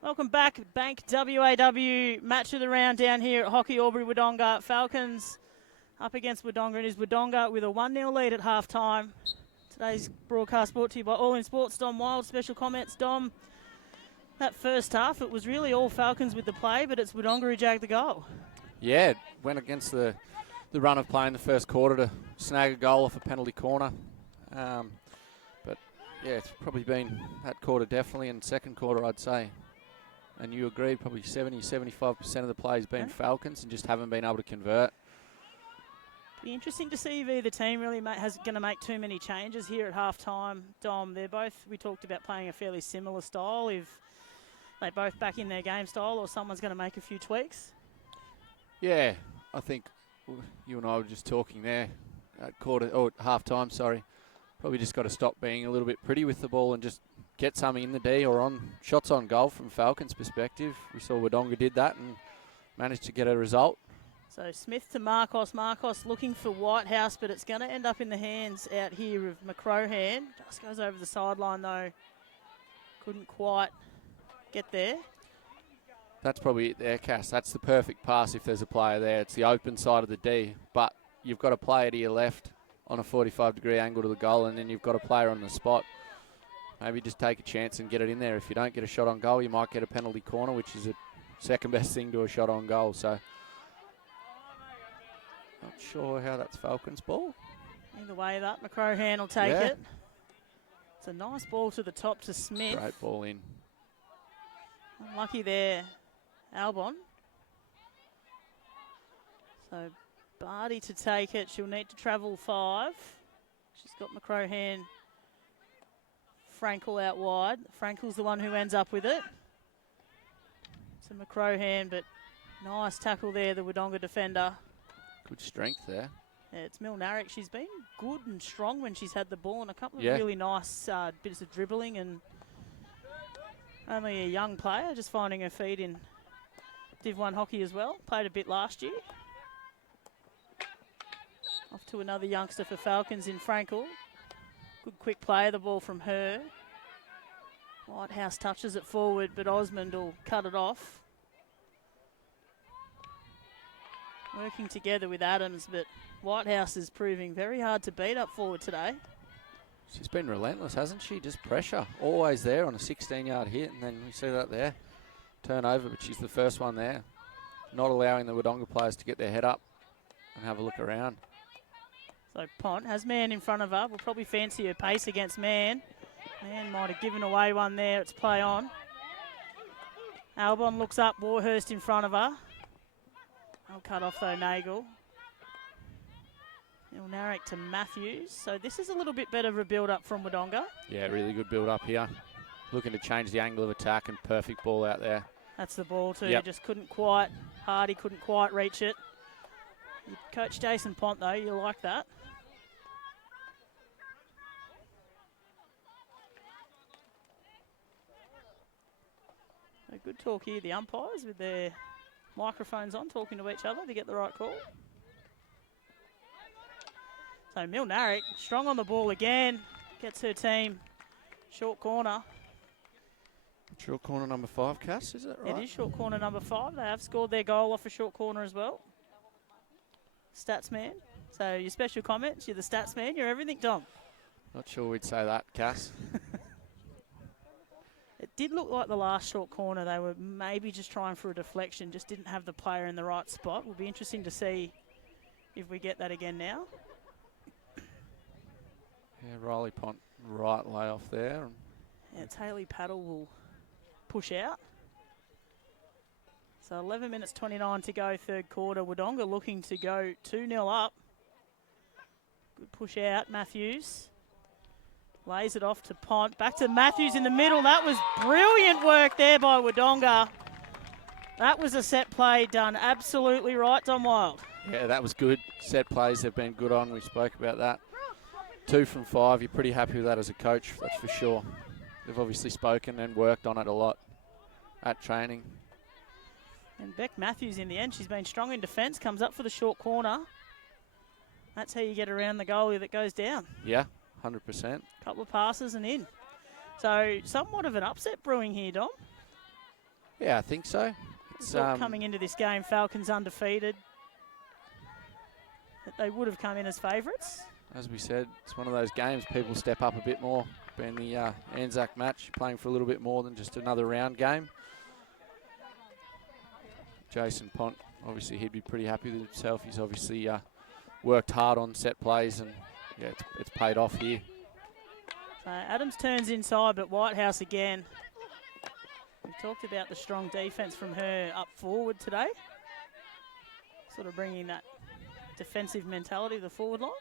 Welcome back, Bank WAW match of the round down here at Hockey Albury Wodonga. Falcons up against Wodonga, and is Wodonga with a 1-0 lead at half-time. Today's broadcast brought to you by All In Sports. Dom Wild, special comments. Dom, that first half, it was really all Falcons with the play, but it's Wodonga who jagged the goal. Yeah, it went against the run of play in the first quarter to snag a goal off a penalty corner. But, yeah, it's probably been that quarter definitely, and second quarter, I'd say. And you agree, probably 70-75% of the play has been Falcons and just haven't been able to convert. Be interesting to see if either team really going to make too many changes here at half-time. Dom, they're both, we talked about playing a fairly similar style. If they both back in their game style or someone's going to make a few tweaks. Yeah, I think you and I were just talking there at half-time, sorry. Probably just got to stop being a little bit pretty with the ball and just get something in the D or on shots on goal from Falcons' perspective. We saw Wodonga did that and managed to get a result. So Smith to Marcos. Marcos looking for Whitehouse, but it's going to end up in the hands out here of McCrohan. Just goes over the sideline though. Couldn't quite get there. That's probably it there, Cass. That's the perfect pass if there's a player there. It's the open side of the D, but you've got a player to your left on a 45-degree angle to the goal, and then you've got a player on the spot. Maybe just take a chance and get it in there. If you don't get a shot on goal, you might get a penalty corner, which is a second best thing to a shot on goal. So, not sure how that's Falcons' ball. Either way, that McCrohan will take it. It's a nice ball to the top to Smith. Great ball in. Unlucky there, Albon. So, Barty to take it. She'll need to travel 5. She's got McCrohan. Frankel out wide. Frankel's the one who ends up with it. It's a McCrohan, but nice tackle there, the Wodonga defender. Good strength there. Yeah, it's Milnaric. She's been good and strong when she's had the ball, and a couple of Yeah. really nice bits of dribbling, and only a young player, just finding her feet in Div 1 hockey as well. Played a bit last year. Off to another youngster for Falcons in Frankel. Good quick play, the ball from her. Whitehouse touches it forward, but Osmond will cut it off. Working together with Adams, but Whitehouse is proving very hard to beat up forward today. She's been relentless, hasn't she? Just pressure. Always there on a 16-yard hit, and then we see that there. Turnover, but she's the first one there. Not allowing the Wodonga players to get their head up and have a look around. So Pont has Mann in front of her. Will probably fancy her pace against Mann. Mann might have given away one there. It's play on. Albon looks up. Warhurst in front of her. I'll cut off though, Nagel. Ilnaric to Matthews. So this is a little bit better of a build-up from Wodonga. Yeah, really good build-up here. Looking to change the angle of attack, and perfect ball out there. That's the ball too. Yep. Just couldn't quite. Hardy couldn't quite reach it. Coach Jason Pont though, you like that. A good talk here, the umpires with their microphones on, talking to each other to get the right call. So Milnaric, strong on the ball again, gets her team short corner. Short corner number 5, Cass, is it right? It is short corner number 5. They have scored their goal off a short corner as well. Stats man. So your special comments, you're the stats man, you're everything, Dom. Not sure we'd say that, Cass. It did look like the last short corner, they were maybe just trying for a deflection, just didn't have the player in the right spot. Will be interesting to see if we get that again now. Yeah, Riley Pont, right layoff there. Yeah, it's Hayley Paddle will push out. So 11 minutes 29 to go, third quarter. Wodonga looking to go 2-0 up. Good push out, Matthews. Lays it off to Pont. Back to Matthews in the middle. That was brilliant work there by Wodonga. That was a set play done absolutely right, Dom Wild. Yeah, that was good. Set plays they've been good on. We spoke about that. 2 from 5. You're pretty happy with that as a coach, that's for sure. They've obviously spoken and worked on it a lot at training. And Beck Matthews in the end, she's been strong in defence, comes up for the short corner. That's how you get around the goalie that goes down. Yeah, 100%. Couple of passes and in. So somewhat of an upset brewing here, Dom. Yeah, I think so. It's coming into this game, Falcons undefeated, that they would have come in as favourites. As we said, it's one of those games people step up a bit more. Being the Anzac match, playing for a little bit more than just another round game. Jason Pont, obviously he'd be pretty happy with himself. He's obviously worked hard on set plays, and yeah, it's paid off here. So Adams turns inside, but Whitehouse again. We talked about the strong defence from her up forward today. Sort of bringing that defensive mentality to the forward line.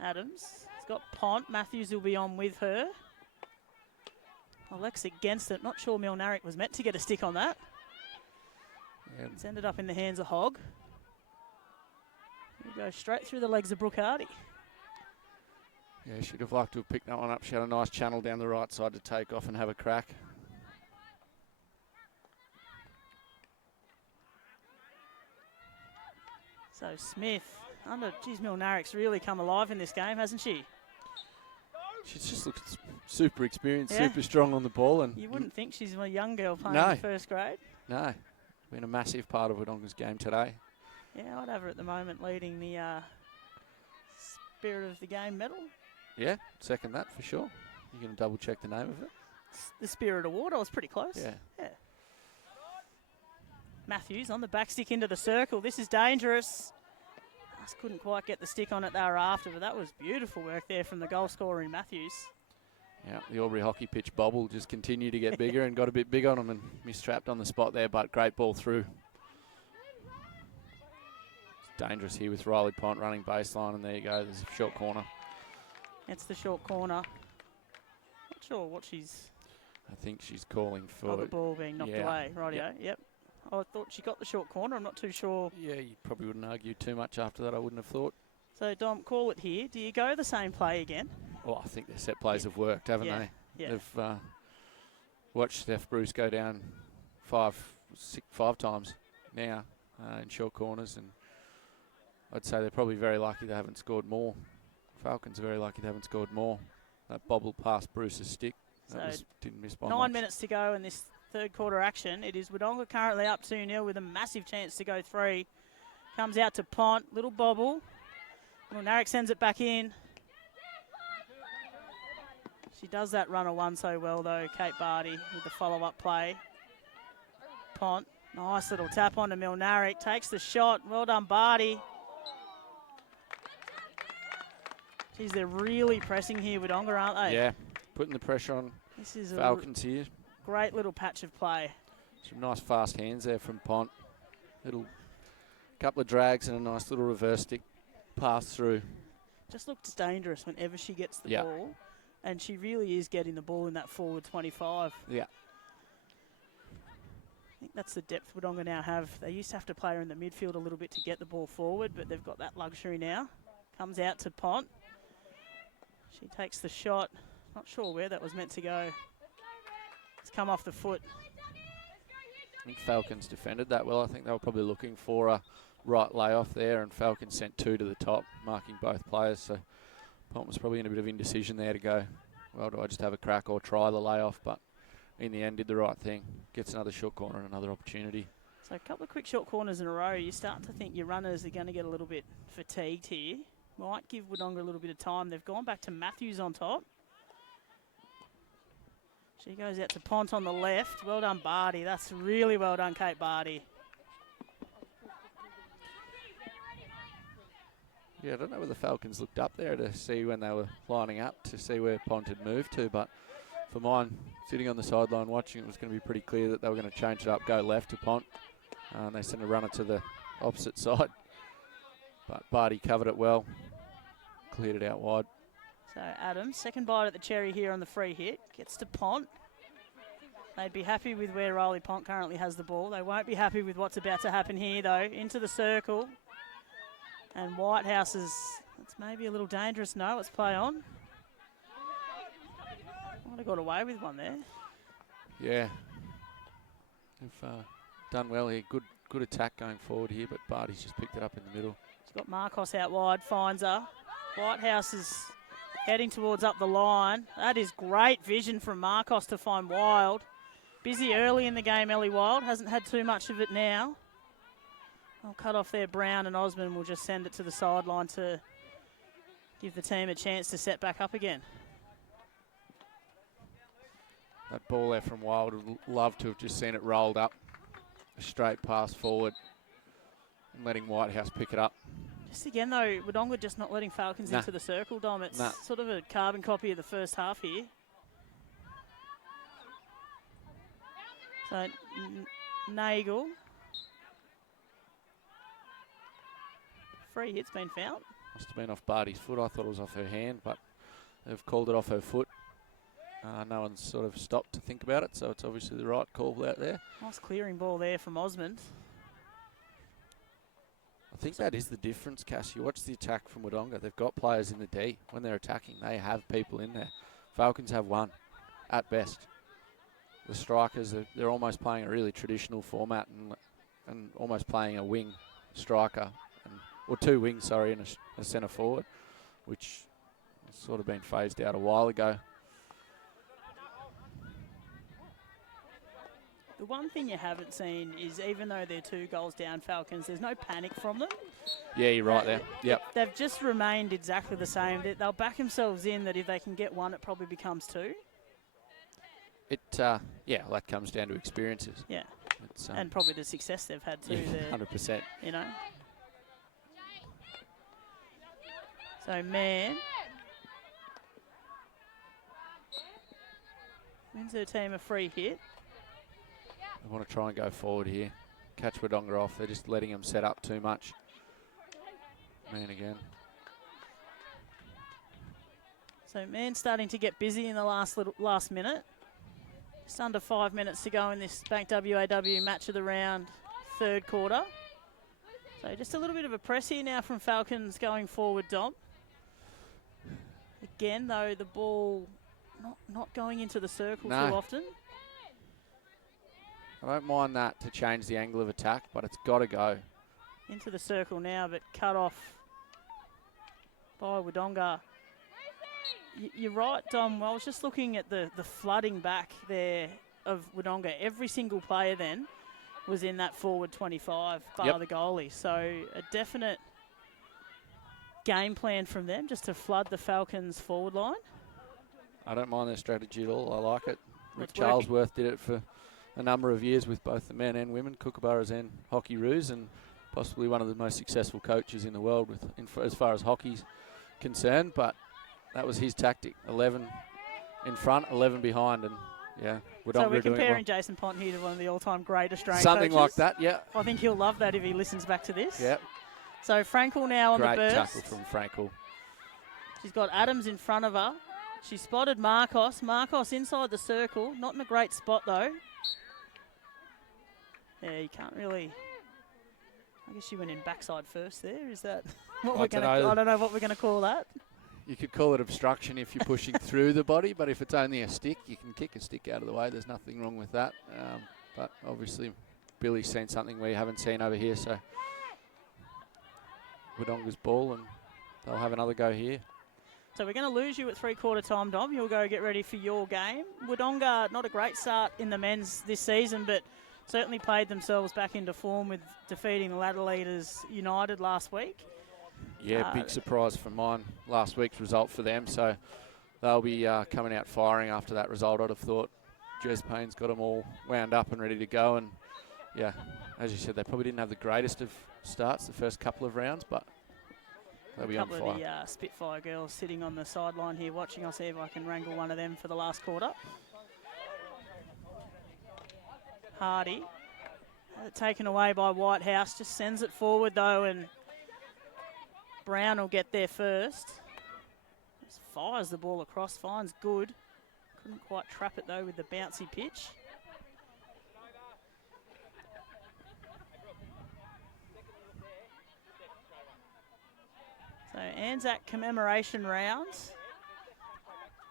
Adams has got Pont. Matthews will be on with her. Alex against it. Not sure Milnaric was meant to get a stick on that. Yep. It's ended up in the hands of Hogg. He goes straight through the legs of Brooke Hardy. Yeah, she'd have liked to have picked that one up. She had a nice channel down the right side to take off and have a crack. So Smith, geez, Milnaric's really come alive in this game, hasn't she? She's just looked super experienced, Yeah. super strong on the ball. And You wouldn't think she's a young girl playing No. in first grade. No, been a massive part of Wodonga's game today. Yeah, I'd have her at the moment leading the Spirit of the Game medal. Yeah, second that for sure. You're going to double check the name of it? The Spirit Award, I was pretty close. Yeah. Matthews on the back stick into the circle. This is dangerous. Just couldn't quite get the stick on it they were after, but that was beautiful work there from the goal scorer in Matthews. Yeah, the Albury hockey pitch bobble just continued to get bigger and got a bit big on them and mistrapped on the spot there, but great ball through. It's dangerous here with Riley Pont running baseline, and there you go, there's a short corner. It's the short corner. Not sure what she's... I think she's calling for the ball being knocked away. Rightio, yep. I thought she got the short corner. I'm not too sure. Yeah, you probably wouldn't argue too much after that, I wouldn't have thought. So, Dom, call it here. Do you go the same play again? Well, I think their set plays have worked, haven't they? Yeah. They've watched Steph Bruce go down five times now in short corners, and I'd say they're probably very lucky they haven't scored more. Falcons are very lucky they haven't scored more. That bobbled past Bruce's stick. Didn't miss by 9 much. minutes to go in this third quarter action. It is Wodonga currently up 2-0 with a massive chance to go 3. Comes out to Pont, little bobble. Narek sends it back in. She does that runner one so well though, Kate Barty, with the follow-up play. Pont, nice little tap onto Milnaric, takes the shot. Well done, Barty. Geez, they're really pressing here with Wodonga, aren't they? Yeah, putting the pressure on This is Falcons here. Great little patch of play. Some nice fast hands there from Pont. Little couple of drags and a nice little reverse stick pass through. Just looks dangerous whenever she gets the ball. And she really is getting the ball in that forward 25. Yeah. I think that's the depth Wodonga now have. They used to have to play her in the midfield a little bit to get the ball forward, but they've got that luxury now. Comes out to Pont. She takes the shot. Not sure where that was meant to go. It's come off the foot. I think Falcons defended that well. I think they were probably looking for a right layoff there, and Falcons sent 2 to the top, marking both players. So Pont was probably in a bit of indecision there to go, well, do I just have a crack or try the layoff? But in the end, did the right thing. Gets another short corner and another opportunity. So a couple of quick short corners in a row. You start to think your runners are going to get a little bit fatigued here. Might give Wodonga a little bit of time. They've gone back to Matthews on top. She goes out to Pont on the left. Well done, Barty. That's really well done, Kate Barty. Yeah, I don't know whether the Falcons looked up there to see when they were lining up to see where Pont had moved to, but for mine, sitting on the sideline watching, it was going to be pretty clear that they were going to change it up, go left to Pont, and they sent a runner to the opposite side. But Barty covered it well, cleared it out wide. So Adams, second bite at the cherry here on the free hit, gets to Pont. They'd be happy with where Riley Pont currently has the ball. They won't be happy with what's about to happen here, though. Into the circle. And Whitehouse is, it's maybe a little dangerous. No, let's play on. Might have got away with one there. Yeah. They've done well here. Good attack going forward here, but Barty's just picked it up in the middle. She's got Marcos out wide, finds her. Whitehouse is heading towards up the line. That is great vision from Marcos to find Wild. busy early in the game, Ellie Wild. Hasn't had too much of it now. I'll cut off there. Brown and Osmond will just send it to the sideline to give the team a chance to set back up again. That ball there from Wild, would love to have just seen it rolled up. A straight pass forward and letting Whitehouse pick it up. Just again, though, Wodonga just not letting Falcons into the circle, Dom. It's sort of a carbon copy of the first half here. So, Nagel. Free hit's been found. Must have been off Barty's foot. I thought it was off her hand, but they've called it off her foot. No one's sort of stopped to think about it, so it's obviously the right call out there. Nice clearing ball there from Osmond. I think that is the difference, Cass. You watch the attack from Wodonga. They've got players in the D. When they're attacking, they have people in there. Falcons have one, at best. The strikers, they're almost playing a really traditional format and almost playing a wing striker, or two wings, sorry, and a centre forward, which has sort of been phased out a while ago. The one thing you haven't seen is, even though they're 2 goals down, Falcons, there's no panic from them. Yeah, you're right there. Yep. They've just remained exactly the same. They'll back themselves in that if they can get 1, it probably becomes 2. Yeah, well, that comes down to experiences. Yeah. And probably the success they've had too. Yeah, 100%. You know. So, Man wins her team a free hit. They want to try and go forward here. Catch Wodonga off. They're just letting them set up too much. Man again. So Man starting to get busy in the last minute. Just under 5 minutes to go in this Bank WAW match of the round, 3rd quarter. So just a little bit of a press here now from Falcons going forward, Dom. Again, though, the ball not going into the circle too often. I don't mind that to change the angle of attack, but it's got to go. Into the circle now, but cut off by Wodonga. You're right, Dom. I was just looking at the flooding back there of Wodonga. Every single player then was in that forward 25, bar the goalie. So a definite game plan from them just to flood the Falcons forward line. I don't mind their strategy at all. I like it. Rick Charlesworth did it for a number of years with both the men and women, Kookaburras and Hockey Roos, and possibly one of the most successful coaches in the world as far as hockey's concerned. But that was his tactic: 11 in front, 11 behind, and yeah, Wodonga so we're doing comparing well. Jason Pont here to one of the all-time great Australian Something coaches. like that, yeah. I think he'll love that if he listens back to this. Yeah. So Frankel now on the burst. Great tackle from Frankel. She's got Adams in front of her. She spotted Marcos. Marcos inside the circle. Not in a great spot, though. Yeah, you can't really... I guess she went in backside first there. Is that what we're going to... I don't know what we're going to call that. You could call it obstruction if you're pushing through the body, but if it's only a stick, you can kick a stick out of the way. There's nothing wrong with that. But obviously, Billy's seen something we haven't seen over here, so... Wodonga's ball, and they'll have another go here. So we're going to lose you at 3/4 time, Dom. You'll go get ready for your game. Wodonga, not a great start in the men's this season, but certainly played themselves back into form with defeating the Ladder Leaders United last week. Yeah, big surprise for mine. Last week's result for them, so they'll be coming out firing after that result. I'd have thought Jez Payne's got them all wound up and ready to go, and yeah, as you said, they probably didn't have the greatest of starts the first couple of rounds, but they'll be on fire. A couple of the Spitfire girls sitting on the sideline here watching. I'll see if I can wrangle one of them for the last quarter. Hardy, taken away by Whitehouse, just sends it forward though, and Brown will get there first. Just fires the ball across, finds good. Couldn't quite trap it though with the bouncy pitch. So Anzac commemoration rounds.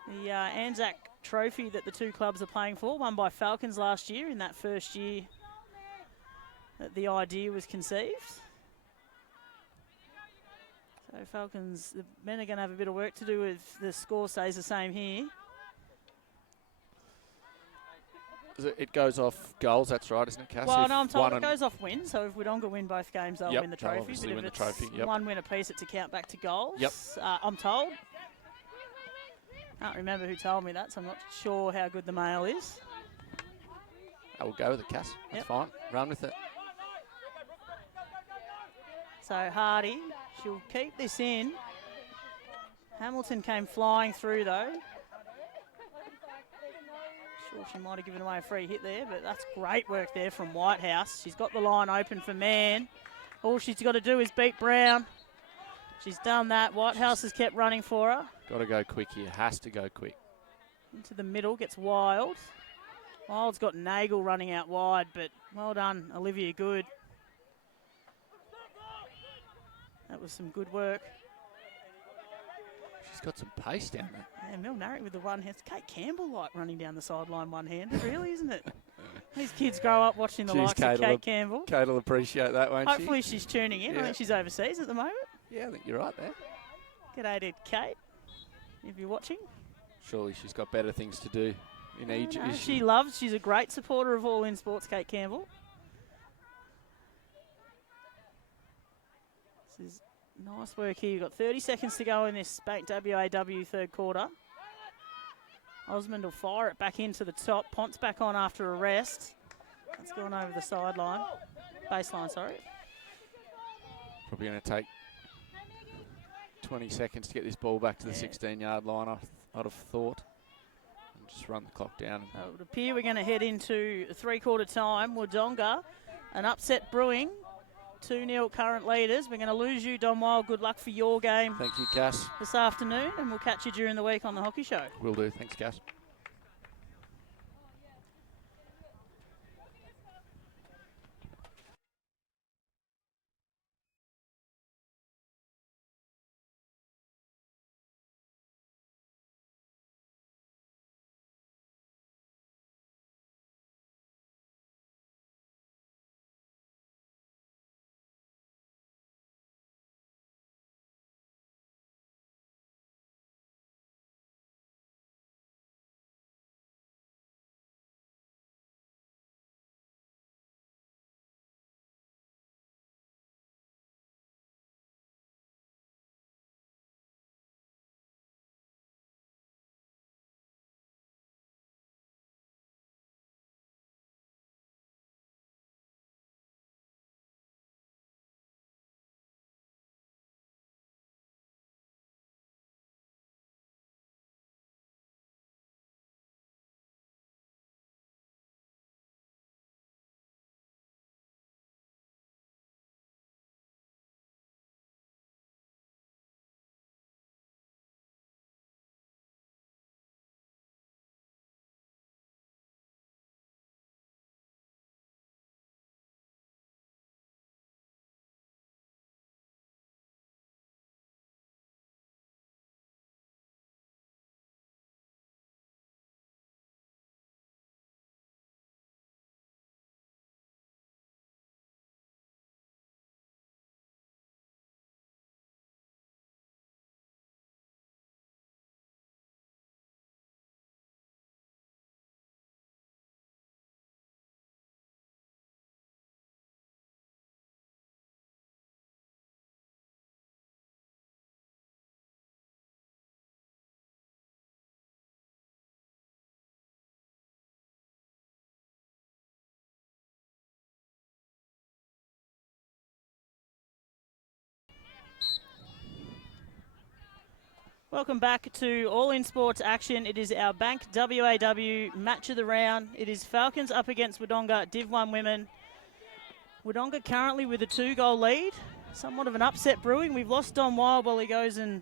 The Anzac trophy that the two clubs are playing for, won by Falcons last year in that first year that the idea was conceived. So Falcons, the men are going to have a bit of work to do if the score stays the same here. It goes off goals, that's right, isn't it, Cass? Well, If no, I'm told one it goes off wins. So if Wodonga win both games, they'll win the they'll trophy. obviously But win if the trophy, it's one win apiece, it's a count back to goals. Yep. I'm told. Can't remember who told me that, so I'm not sure how good the mail is. I will go with it, Cass. That's fine. Run with it. So Hardy, she'll keep this in. Hamilton came flying through, though. Sure, she might have given away a free hit there, but that's great work there from Whitehouse. She's got the line open for Mann. All she's got to do is beat Brown. She's done that. Whitehouse has kept running for her. Got to go quick here. Has to go quick. Into the middle, gets Wild. Wild's got Nagel running out wide, but well done, Olivia Good. That was some good work. She's got some pace down there. Yeah, Mel Narrick with the one hand. It's Kate Campbell like running down the sideline one-handed, really, isn't it? These kids grow up watching the likes of Kate Campbell. Kate will appreciate that, won't Hopefully she's tuning in. Yeah. I think she's overseas at the moment. Yeah, I think you're right there. G'day to Kate, if you're watching. Surely she's got better things to do in Egypt. No, she's a great supporter of All In Sports, Kate Campbell. This is nice work here. You've got 30 seconds to go in this Bank WAW third quarter. Osmond will fire it back into the top. Ponce back on after a rest. That's gone over the sideline. Baseline, sorry. Probably going to take 20 seconds to get this ball back to the 16-yard line, I'd have thought. And just run the clock down. So it would appear we're going to head into three-quarter time. Wodonga, an upset brewing. 2-0 current leaders. We're going to lose you, Don Wild. Good luck for your game. Thank you, Cass. This afternoon, and we'll catch you during the week on the Hockey Show. Will do. Thanks, Cass. Welcome back to All In Sports action. It is our Bank WAW match of the round. It is Falcons up against Wodonga Div 1 women. Wodonga currently with a 2-goal lead. Somewhat of an upset brewing. We've lost Don Wild while he goes and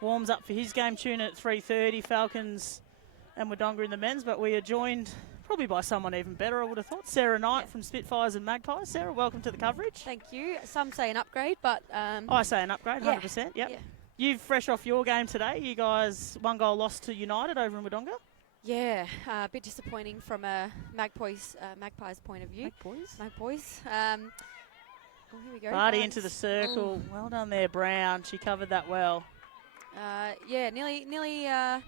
warms up for his game tune at 3:30. Falcons and Wodonga in the men's, but we are joined probably by someone even better, I would have thought. Sarah Knight from Spitfires and Magpies. Sarah, welcome to the coverage. Thank you. Some say an upgrade, but... I say an upgrade, 100%, yep. Yeah. You've fresh off your game today. You guys 1-goal loss to United over in Wodonga. Yeah, a bit disappointing from a Magpies point of view. Magpies. Oh, here we go. Barty into the circle. Ooh. Well done there, Brown. She covered that well. Yeah, nearly a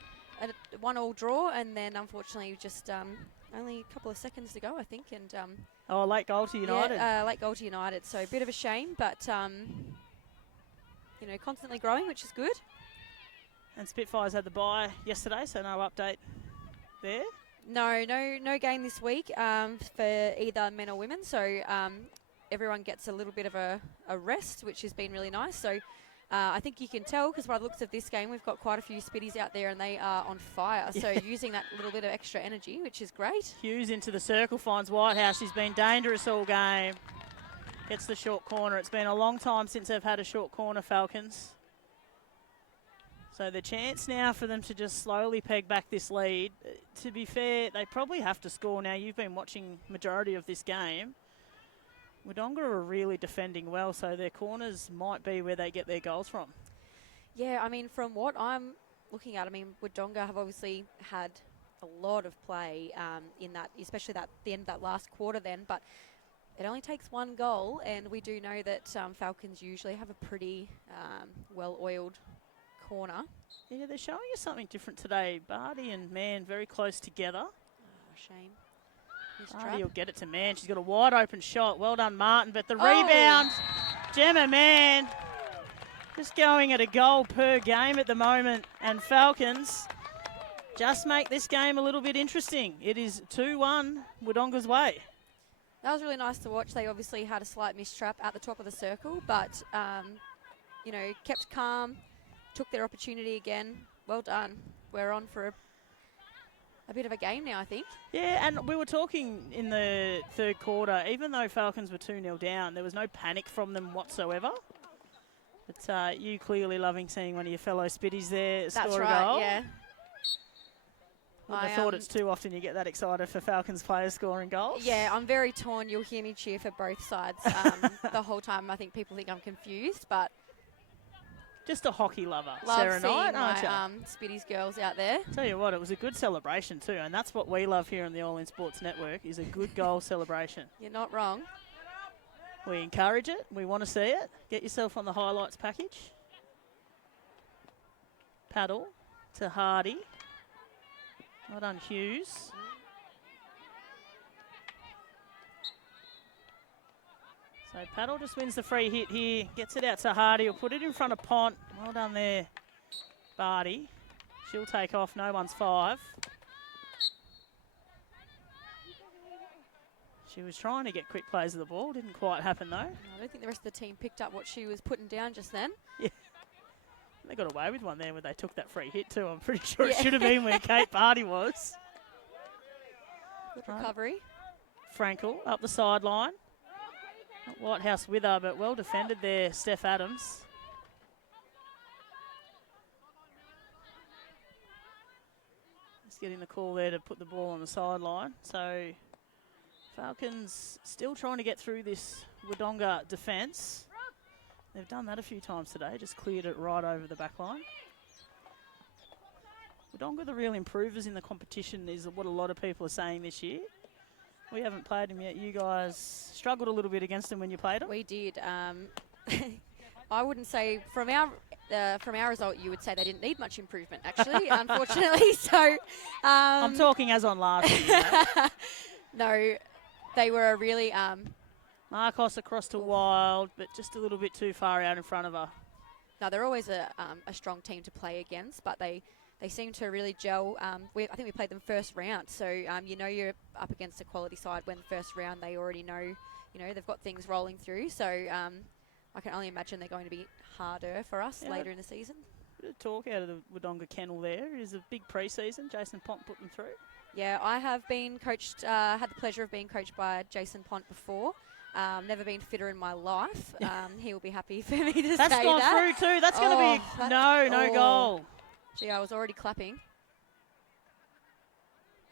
1-1 draw, and then unfortunately just only a couple of seconds to go, I think. And late goal to United. Yeah, late goal to United. So a bit of a shame, but constantly growing, which is good. And Spitfires had the bye yesterday, so no update there. No game this week for either men or women. So everyone gets a little bit of a rest, which has been really nice. So I think you can tell, because by the looks of this game, we've got quite a few Spitties out there and they are on fire. So using that little bit of extra energy, which is great. Hughes into the circle, finds Whitehouse. She's been dangerous all game. Gets the short corner. It's been a long time since they've had a short corner, Falcons. So the chance now for them to just slowly peg back this lead. To be fair, they probably have to score now. You've been watching majority of this game. Wodonga are really defending well, so their corners might be where they get their goals from. Yeah, I mean, from what I'm looking at, Wodonga have obviously had a lot of play in that, especially the end of that last quarter then, but it only takes one goal, and we do know that Falcons usually have a pretty well-oiled corner. Yeah, they're showing us something different today. Barty and Mann very close together. Oh, shame. Barty will get it to Mann. She's got a wide open shot. Well done, Martin. But the rebound, Gemma Mann, just going at a goal per game at the moment. And Falcons just make this game a little bit interesting. It is 2-1 Wodonga's way. That was really nice to watch. They obviously had a slight mistrap at the top of the circle, but, kept calm, took their opportunity again. Well done. We're on for a bit of a game now, I think. Yeah, and we were talking in the third quarter, even though Falcons were 2-0 down, there was no panic from them whatsoever. But you clearly loving seeing one of your fellow Spitties there score a goal. Yeah. I thought it's too often you get that excited for Falcons players scoring goals. Yeah, I'm very torn. You'll hear me cheer for both sides the whole time. I think people think I'm confused, but just a hockey lover, love Sarah seeing Knight, my aren't you? Spitties girls out there. Tell you what, it was a good celebration too, and that's what we love here on the All In Sports Network, is a good goal celebration. You're not wrong. We encourage it. We want to see it. Get yourself on the highlights package. Paddle to Hardy. Well done, Hughes. So Paddle just wins the free hit here. Gets it out to Hardy. Will put it in front of Pont. Well done there, Barty. She'll take off. No one's five. She was trying to get quick plays of the ball. Didn't quite happen, though. I don't think the rest of the team picked up what she was putting down just then. Yeah. They got away with one there when they took that free hit, too. I'm pretty sure it should have been where Kate Barty was. Good recovery. Frankel up the sideline. Not Whitehouse with her, but well defended there, Steph Adams. Just getting the call there to put the ball on the sideline. So Falcons still trying to get through this Wodonga defence. They've done that a few times today, just cleared it right over the back line. Wodonga, the real improvers in the competition, is what a lot of people are saying this year. We haven't played them yet. You guys struggled a little bit against them when you played them. We did. I wouldn't say from our result, you would say they didn't need much improvement, actually, unfortunately. So I'm talking as on last year. No, they were really... Marcos across to Wild, but just a little bit too far out in front of her. No, they're always a strong team to play against, but they seem to really gel. I think we played them first round, so you're up against a quality side when first round they already know, they've got things rolling through. So I can only imagine they're going to be harder for us later in the season. Bit of talk out of the Wodonga kennel there. It is a big pre-season. Jason Pont put them through. Yeah, I have been coached, had the pleasure of being coached by Jason Pont before. Never been fitter in my life. He will be happy for me to say that. That's gone through too. That's going to be no goal. Gee, I was already clapping.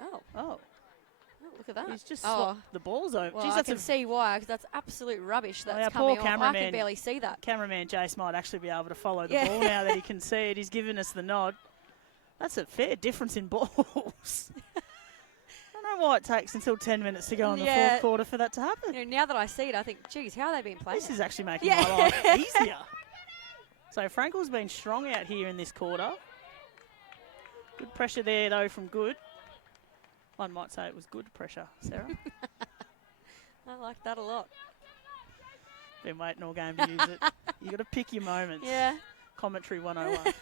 Oh, look at that. He's just swapped the balls over. Well, Jeez, I can see why, because that's absolute rubbish that's poor coming off. I can barely see that. Cameraman Jace might actually be able to follow the ball now that he can see it. He's given us the nod. That's a fair difference in balls. I don't know why it takes until 10 minutes to go in the fourth quarter for that to happen. Now that I see it, I think, geez, how have they been playing? This is actually making my life easier. So Frankel's been strong out here in this quarter. Good pressure there, though, from Good. One might say it was good pressure, Sarah. I like that a lot. Been waiting all game to use it. You got to pick your moments. Yeah. Commentary 101.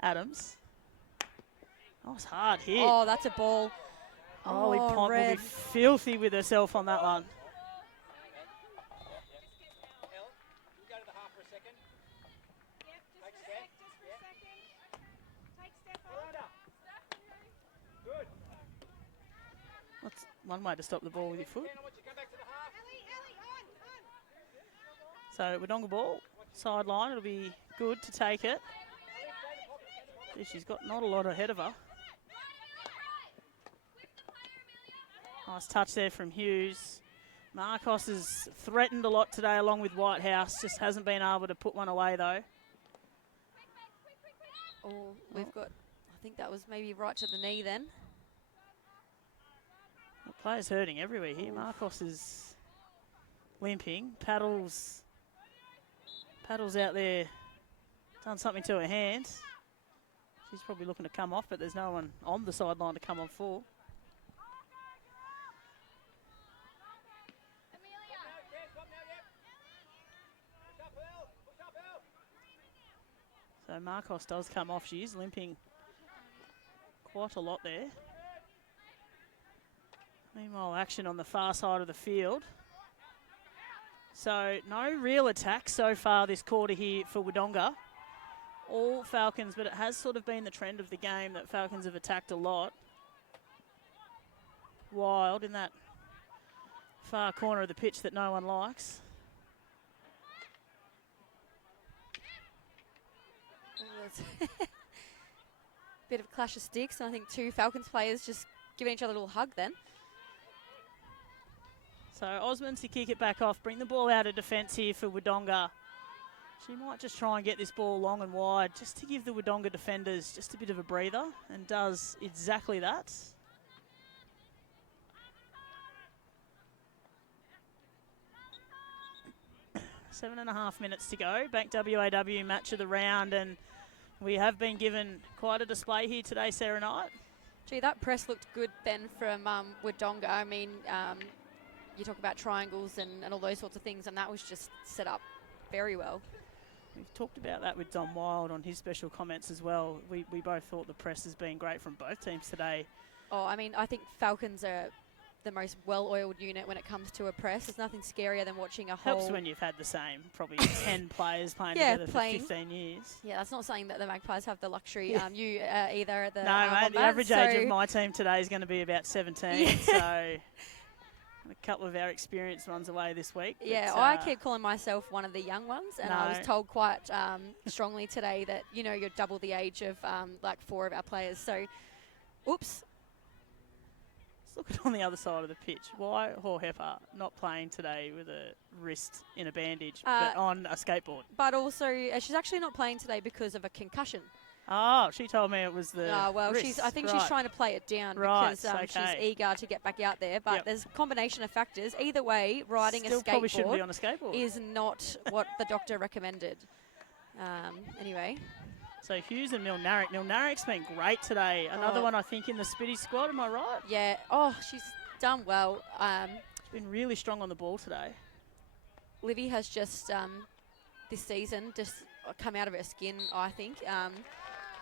Adams. Oh, it's hard hit. Oh, that's a ball. Holly Pont will red. be filthy with herself on that one. That's one way to stop the ball with your foot. So Wodonga ball, sideline. It'll be good to take it. Gee, she's got not a lot ahead of her. Nice touch there from Hughes. Marcos has threatened a lot today along with Whitehouse. Just hasn't been able to put one away though. Oh, we've got, I think that was maybe right to the knee then. The player's hurting everywhere here. Marcos is limping. Paddles out there, done something to her hand. She's probably looking to come off, but there's no one on the sideline to come on for. So Marcos does come off. She is limping quite a lot there. Meanwhile, action on the far side of the field. So no real attack so far this quarter here for Wodonga. All Falcons, but it has sort of been the trend of the game that Falcons have attacked a lot. Wild in that far corner of the pitch that no one likes. Bit of clash of sticks, and I think two Falcons players just giving each other a little hug then. So Osmond to kick it back off, bring the ball out of defence here for Wodonga. She might just try and get this ball long and wide just to give the Wodonga defenders just a bit of a breather, and does exactly that. Seven and a half minutes to go. Bank WAW match of the round, and we have been given quite a display here today, Sarah Knight. Gee, that press looked good then from Wodonga. I mean, you talk about triangles and all those sorts of things, and that was just set up very well. We've talked about that with Dom Wild on his special comments as well. We both thought the press has been great from both teams today. Oh, I mean, I think Falcons are the most well-oiled unit when it comes to a press. There's nothing scarier than watching a whole... Helps when you've had the same, probably 10 players playing together for 15 years. Yeah, that's not something that the Magpies have the luxury. You either at the... No, mate, the average age of my team today is going to be about 17, yeah. So a couple of our experienced ones away this week. Yeah, but, I keep calling myself one of the young ones, and I was told quite strongly today that, you know, you're double the age of like 4 of our players. So, oops. Look at on the other side of the pitch. Why Horhepper not playing today with a wrist in a bandage, but on a skateboard? But also, she's actually not playing today because of a concussion. Oh, she told me it was the well, wrist. I think she's trying to play it down because she's eager to get back out there. But there's a combination of factors. Either way, riding Still a probably shouldn't be skateboard on a skateboard. is not what the doctor recommended. Anyway. So Hughes and Milnaric. Milnaric's been great today. Another one, I think, in the Spitty squad. Am I right? Yeah. Oh, she's done well. She's been really strong on the ball today. Livy has just, this season, just come out of her skin, I think.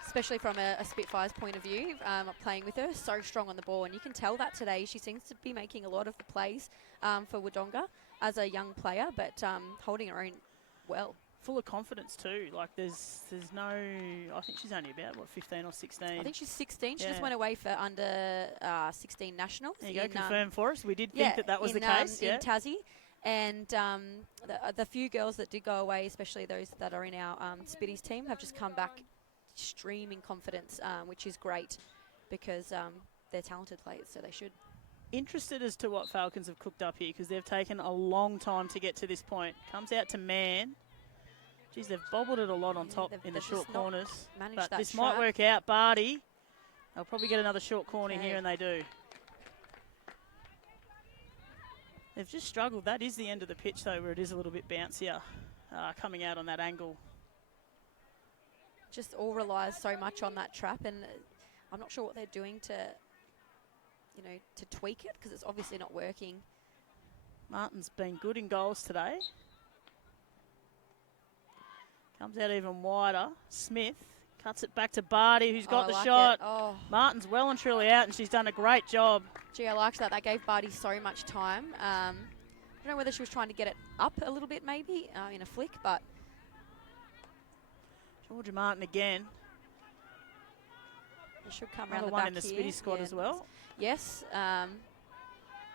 Especially from a Spitfires point of view, playing with her. So strong on the ball. And you can tell that today. She seems to be making a lot of the plays for Wodonga as a young player, but holding her own well. Full of confidence too. Like there's no. I think she's only about 15 or 16. I think she's 16. She just went away for under 16 nationals. There you go. Confirm for us. We did think that was the case. In Tassie, and the few girls that did go away, especially those that are in our Spitties team, have just come back streaming confidence, which is great because they're talented players, so they should. Interested as to what Falcons have cooked up here because they've taken a long time to get to this point. Comes out to man. Geez, they've bobbled it a lot on top in the short corners. But this might work out. Barty, they'll probably get another short corner here, and they do. They've just struggled. That is the end of the pitch, though, where it is a little bit bouncier coming out on that angle. Just all relies so much on that trap, and I'm not sure what they're doing to to tweak it because it's obviously not working. Martin's been good in goals today. Comes out even wider. Smith cuts it back to Barty, who's got the shot. Oh. Martin's well and truly out, and she's done a great job. Gee, I liked that. That gave Barty so much time. I don't know whether she was trying to get it up a little bit maybe in a flick, but... Georgia Martin again. It should come around Another the one back in the here. Spitty squad as well. Yes.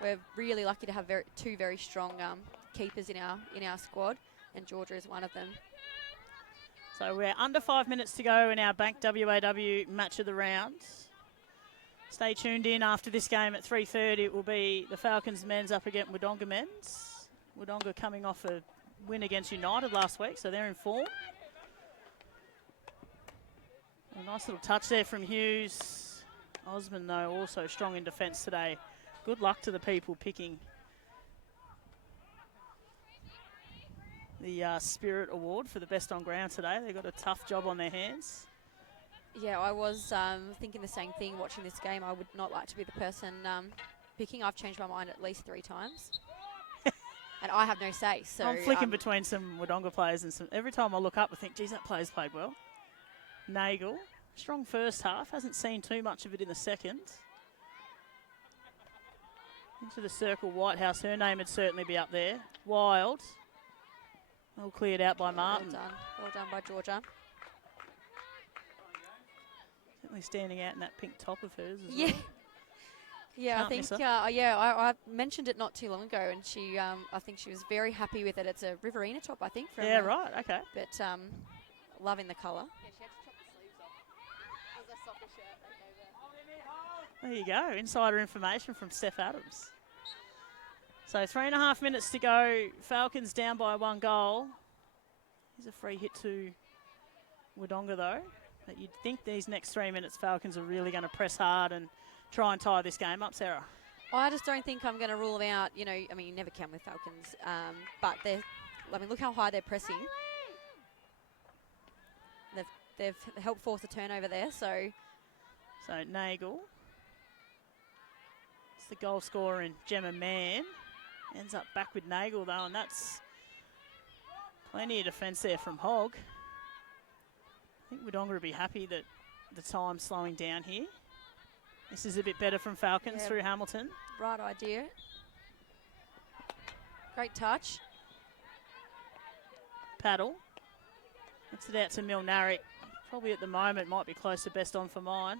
We're really lucky to have two very strong keepers in our squad, and Georgia is one of them. So we're under 5 minutes to go in our Bank WAW match of the round. Stay tuned in after this game at 3:30. It will be the Falcons men's up against Wodonga men's. Wodonga coming off a win against United last week, so they're in form. A nice little touch there from Hughes. Osmond, though, also strong in defence today. Good luck to the people picking the Spirit Award for the best on ground today. They've got a tough job on their hands. Yeah, I was thinking the same thing watching this game. I would not like to be the person picking. I've changed my mind at least 3 times. And I have no say. So I'm flicking between some Wodonga players and some. Every time I look up, I think, geez, that player's played well. Nagel, strong first half. Hasn't seen too much of it in the second. Into the circle, Whitehouse. Her name would certainly be up there. Wild. All cleared out by Martin. Well done by Georgia. Certainly standing out in that pink top of hers as Yeah. well. Yeah, Can't I think, miss her. I mentioned it not too long ago, and she, I think she was very happy with it. It's a Riverina top, I think. From, Yeah, right, okay. But loving the colour. There you go, insider information from Steph Adams. So 3.5 minutes to go. Falcons down by 1 goal. Here's a free hit to Wodonga, though. But you'd think these next 3 minutes, Falcons are really going to press hard and try and tie this game up, Sarah. I just don't think I'm going to rule them out. You never can with Falcons. But look how high they're pressing. They've helped force a turnover there. So Nagel. It's the goal scorer in Gemma Mann. Ends up back with Nagel, though, and that's plenty of defence there from Hogg. I think Wodonga would be happy that the time's slowing down here. This is a bit better from Falcons through Hamilton. Right idea. Great touch. Paddle. Puts it out to Milnaric. Probably at the moment might be close to best on for mine.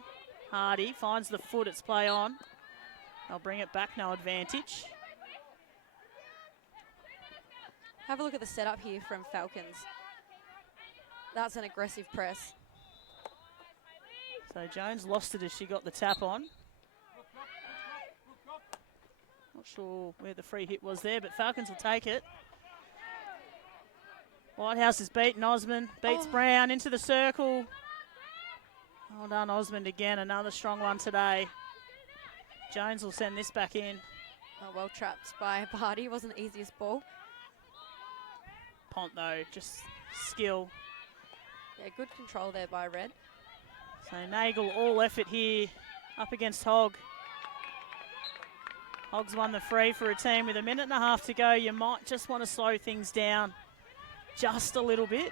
Hardy finds the foot, it's play on. They'll bring it back, no advantage. Have a look at the setup here from Falcons. That's an aggressive press. So Jones lost it as she got the tap on. Not sure where the free hit was there, but Falcons will take it. Whitehouse is beaten. Osmond beats Brown into the circle. Well done, Osmond again. Another strong one today. Jones will send this back in. Oh, well trapped by Barty. Wasn't the easiest ball. Pont, though, just skill. Yeah, good control there by Red. So Nagel, all effort here up against Hogg. Hogg's won the free for a team with 1.5 minutes to go. You might just want to slow things down just a little bit.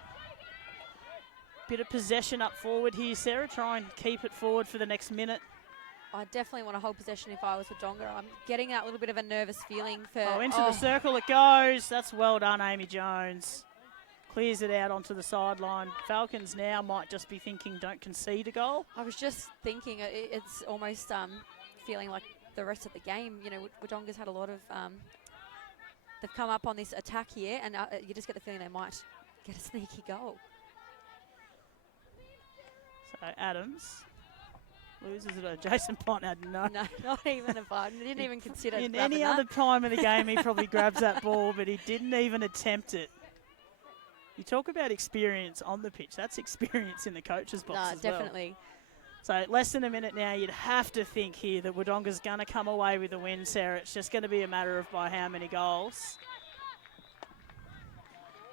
Bit of possession up forward here, Sarah. Try and keep it forward for the next minute. I definitely want to hold possession if I was Wodonga. I'm getting that little bit of a nervous feeling for... Into the circle it goes. That's well done, Amy Jones. Clears it out onto the sideline. Falcons now might just be thinking, don't concede a goal. I was just thinking it's almost feeling like the rest of the game. Wodonga's had a lot of... they've come up on this attack here, and you just get the feeling they might get a sneaky goal. So Adams loses it. Jason Pont had no, not even a button. He didn't even consider in grabbing any that. other time of the game, he probably grabs that ball, but he didn't even attempt it. You talk about experience on the pitch. That's experience in the coach's box as definitely. Well. So less than a minute now. You'd have to think here that Wodonga's going to come away with the win, Sarah. It's just going to be a matter of by how many goals.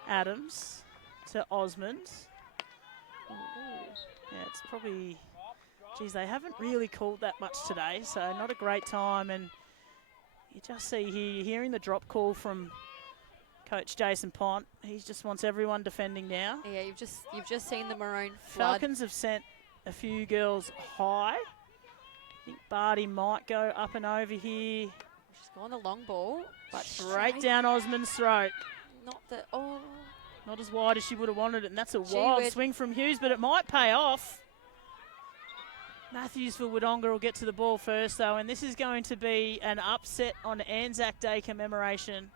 Adams to Osmond. Yeah, it's probably geez, they haven't really called that much today, so not a great time. And you just see here, hearing the drop call from Coach Jason Pont. He just wants everyone defending now. Yeah, you've just seen the maroon flood. Falcons have sent a few girls high. I think Barty might go up and over here. She's gone the long ball, but straight down Osmond's throat. Not as wide as she would have wanted it, and that's a wild swing from Hughes, but it might pay off. Matthews for Wodonga will get to the ball first, though, and this is going to be an upset on Anzac Day commemoration.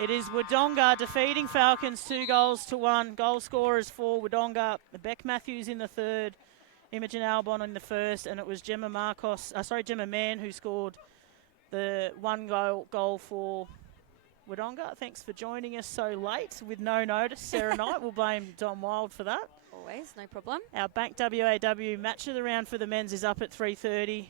It is Wodonga defeating Falcons 2-1. Goal scorers for Wodonga, Beck Matthews in the third, Imogen Albon in the first, and it was Gemma Mann who scored the one goal for Wodonga. Thanks for joining us so late with no notice, Sarah Knight. We'll blame Dom Wild for that. Always, no problem. Our Bank WAW match of the round for the men's is up at 3:30.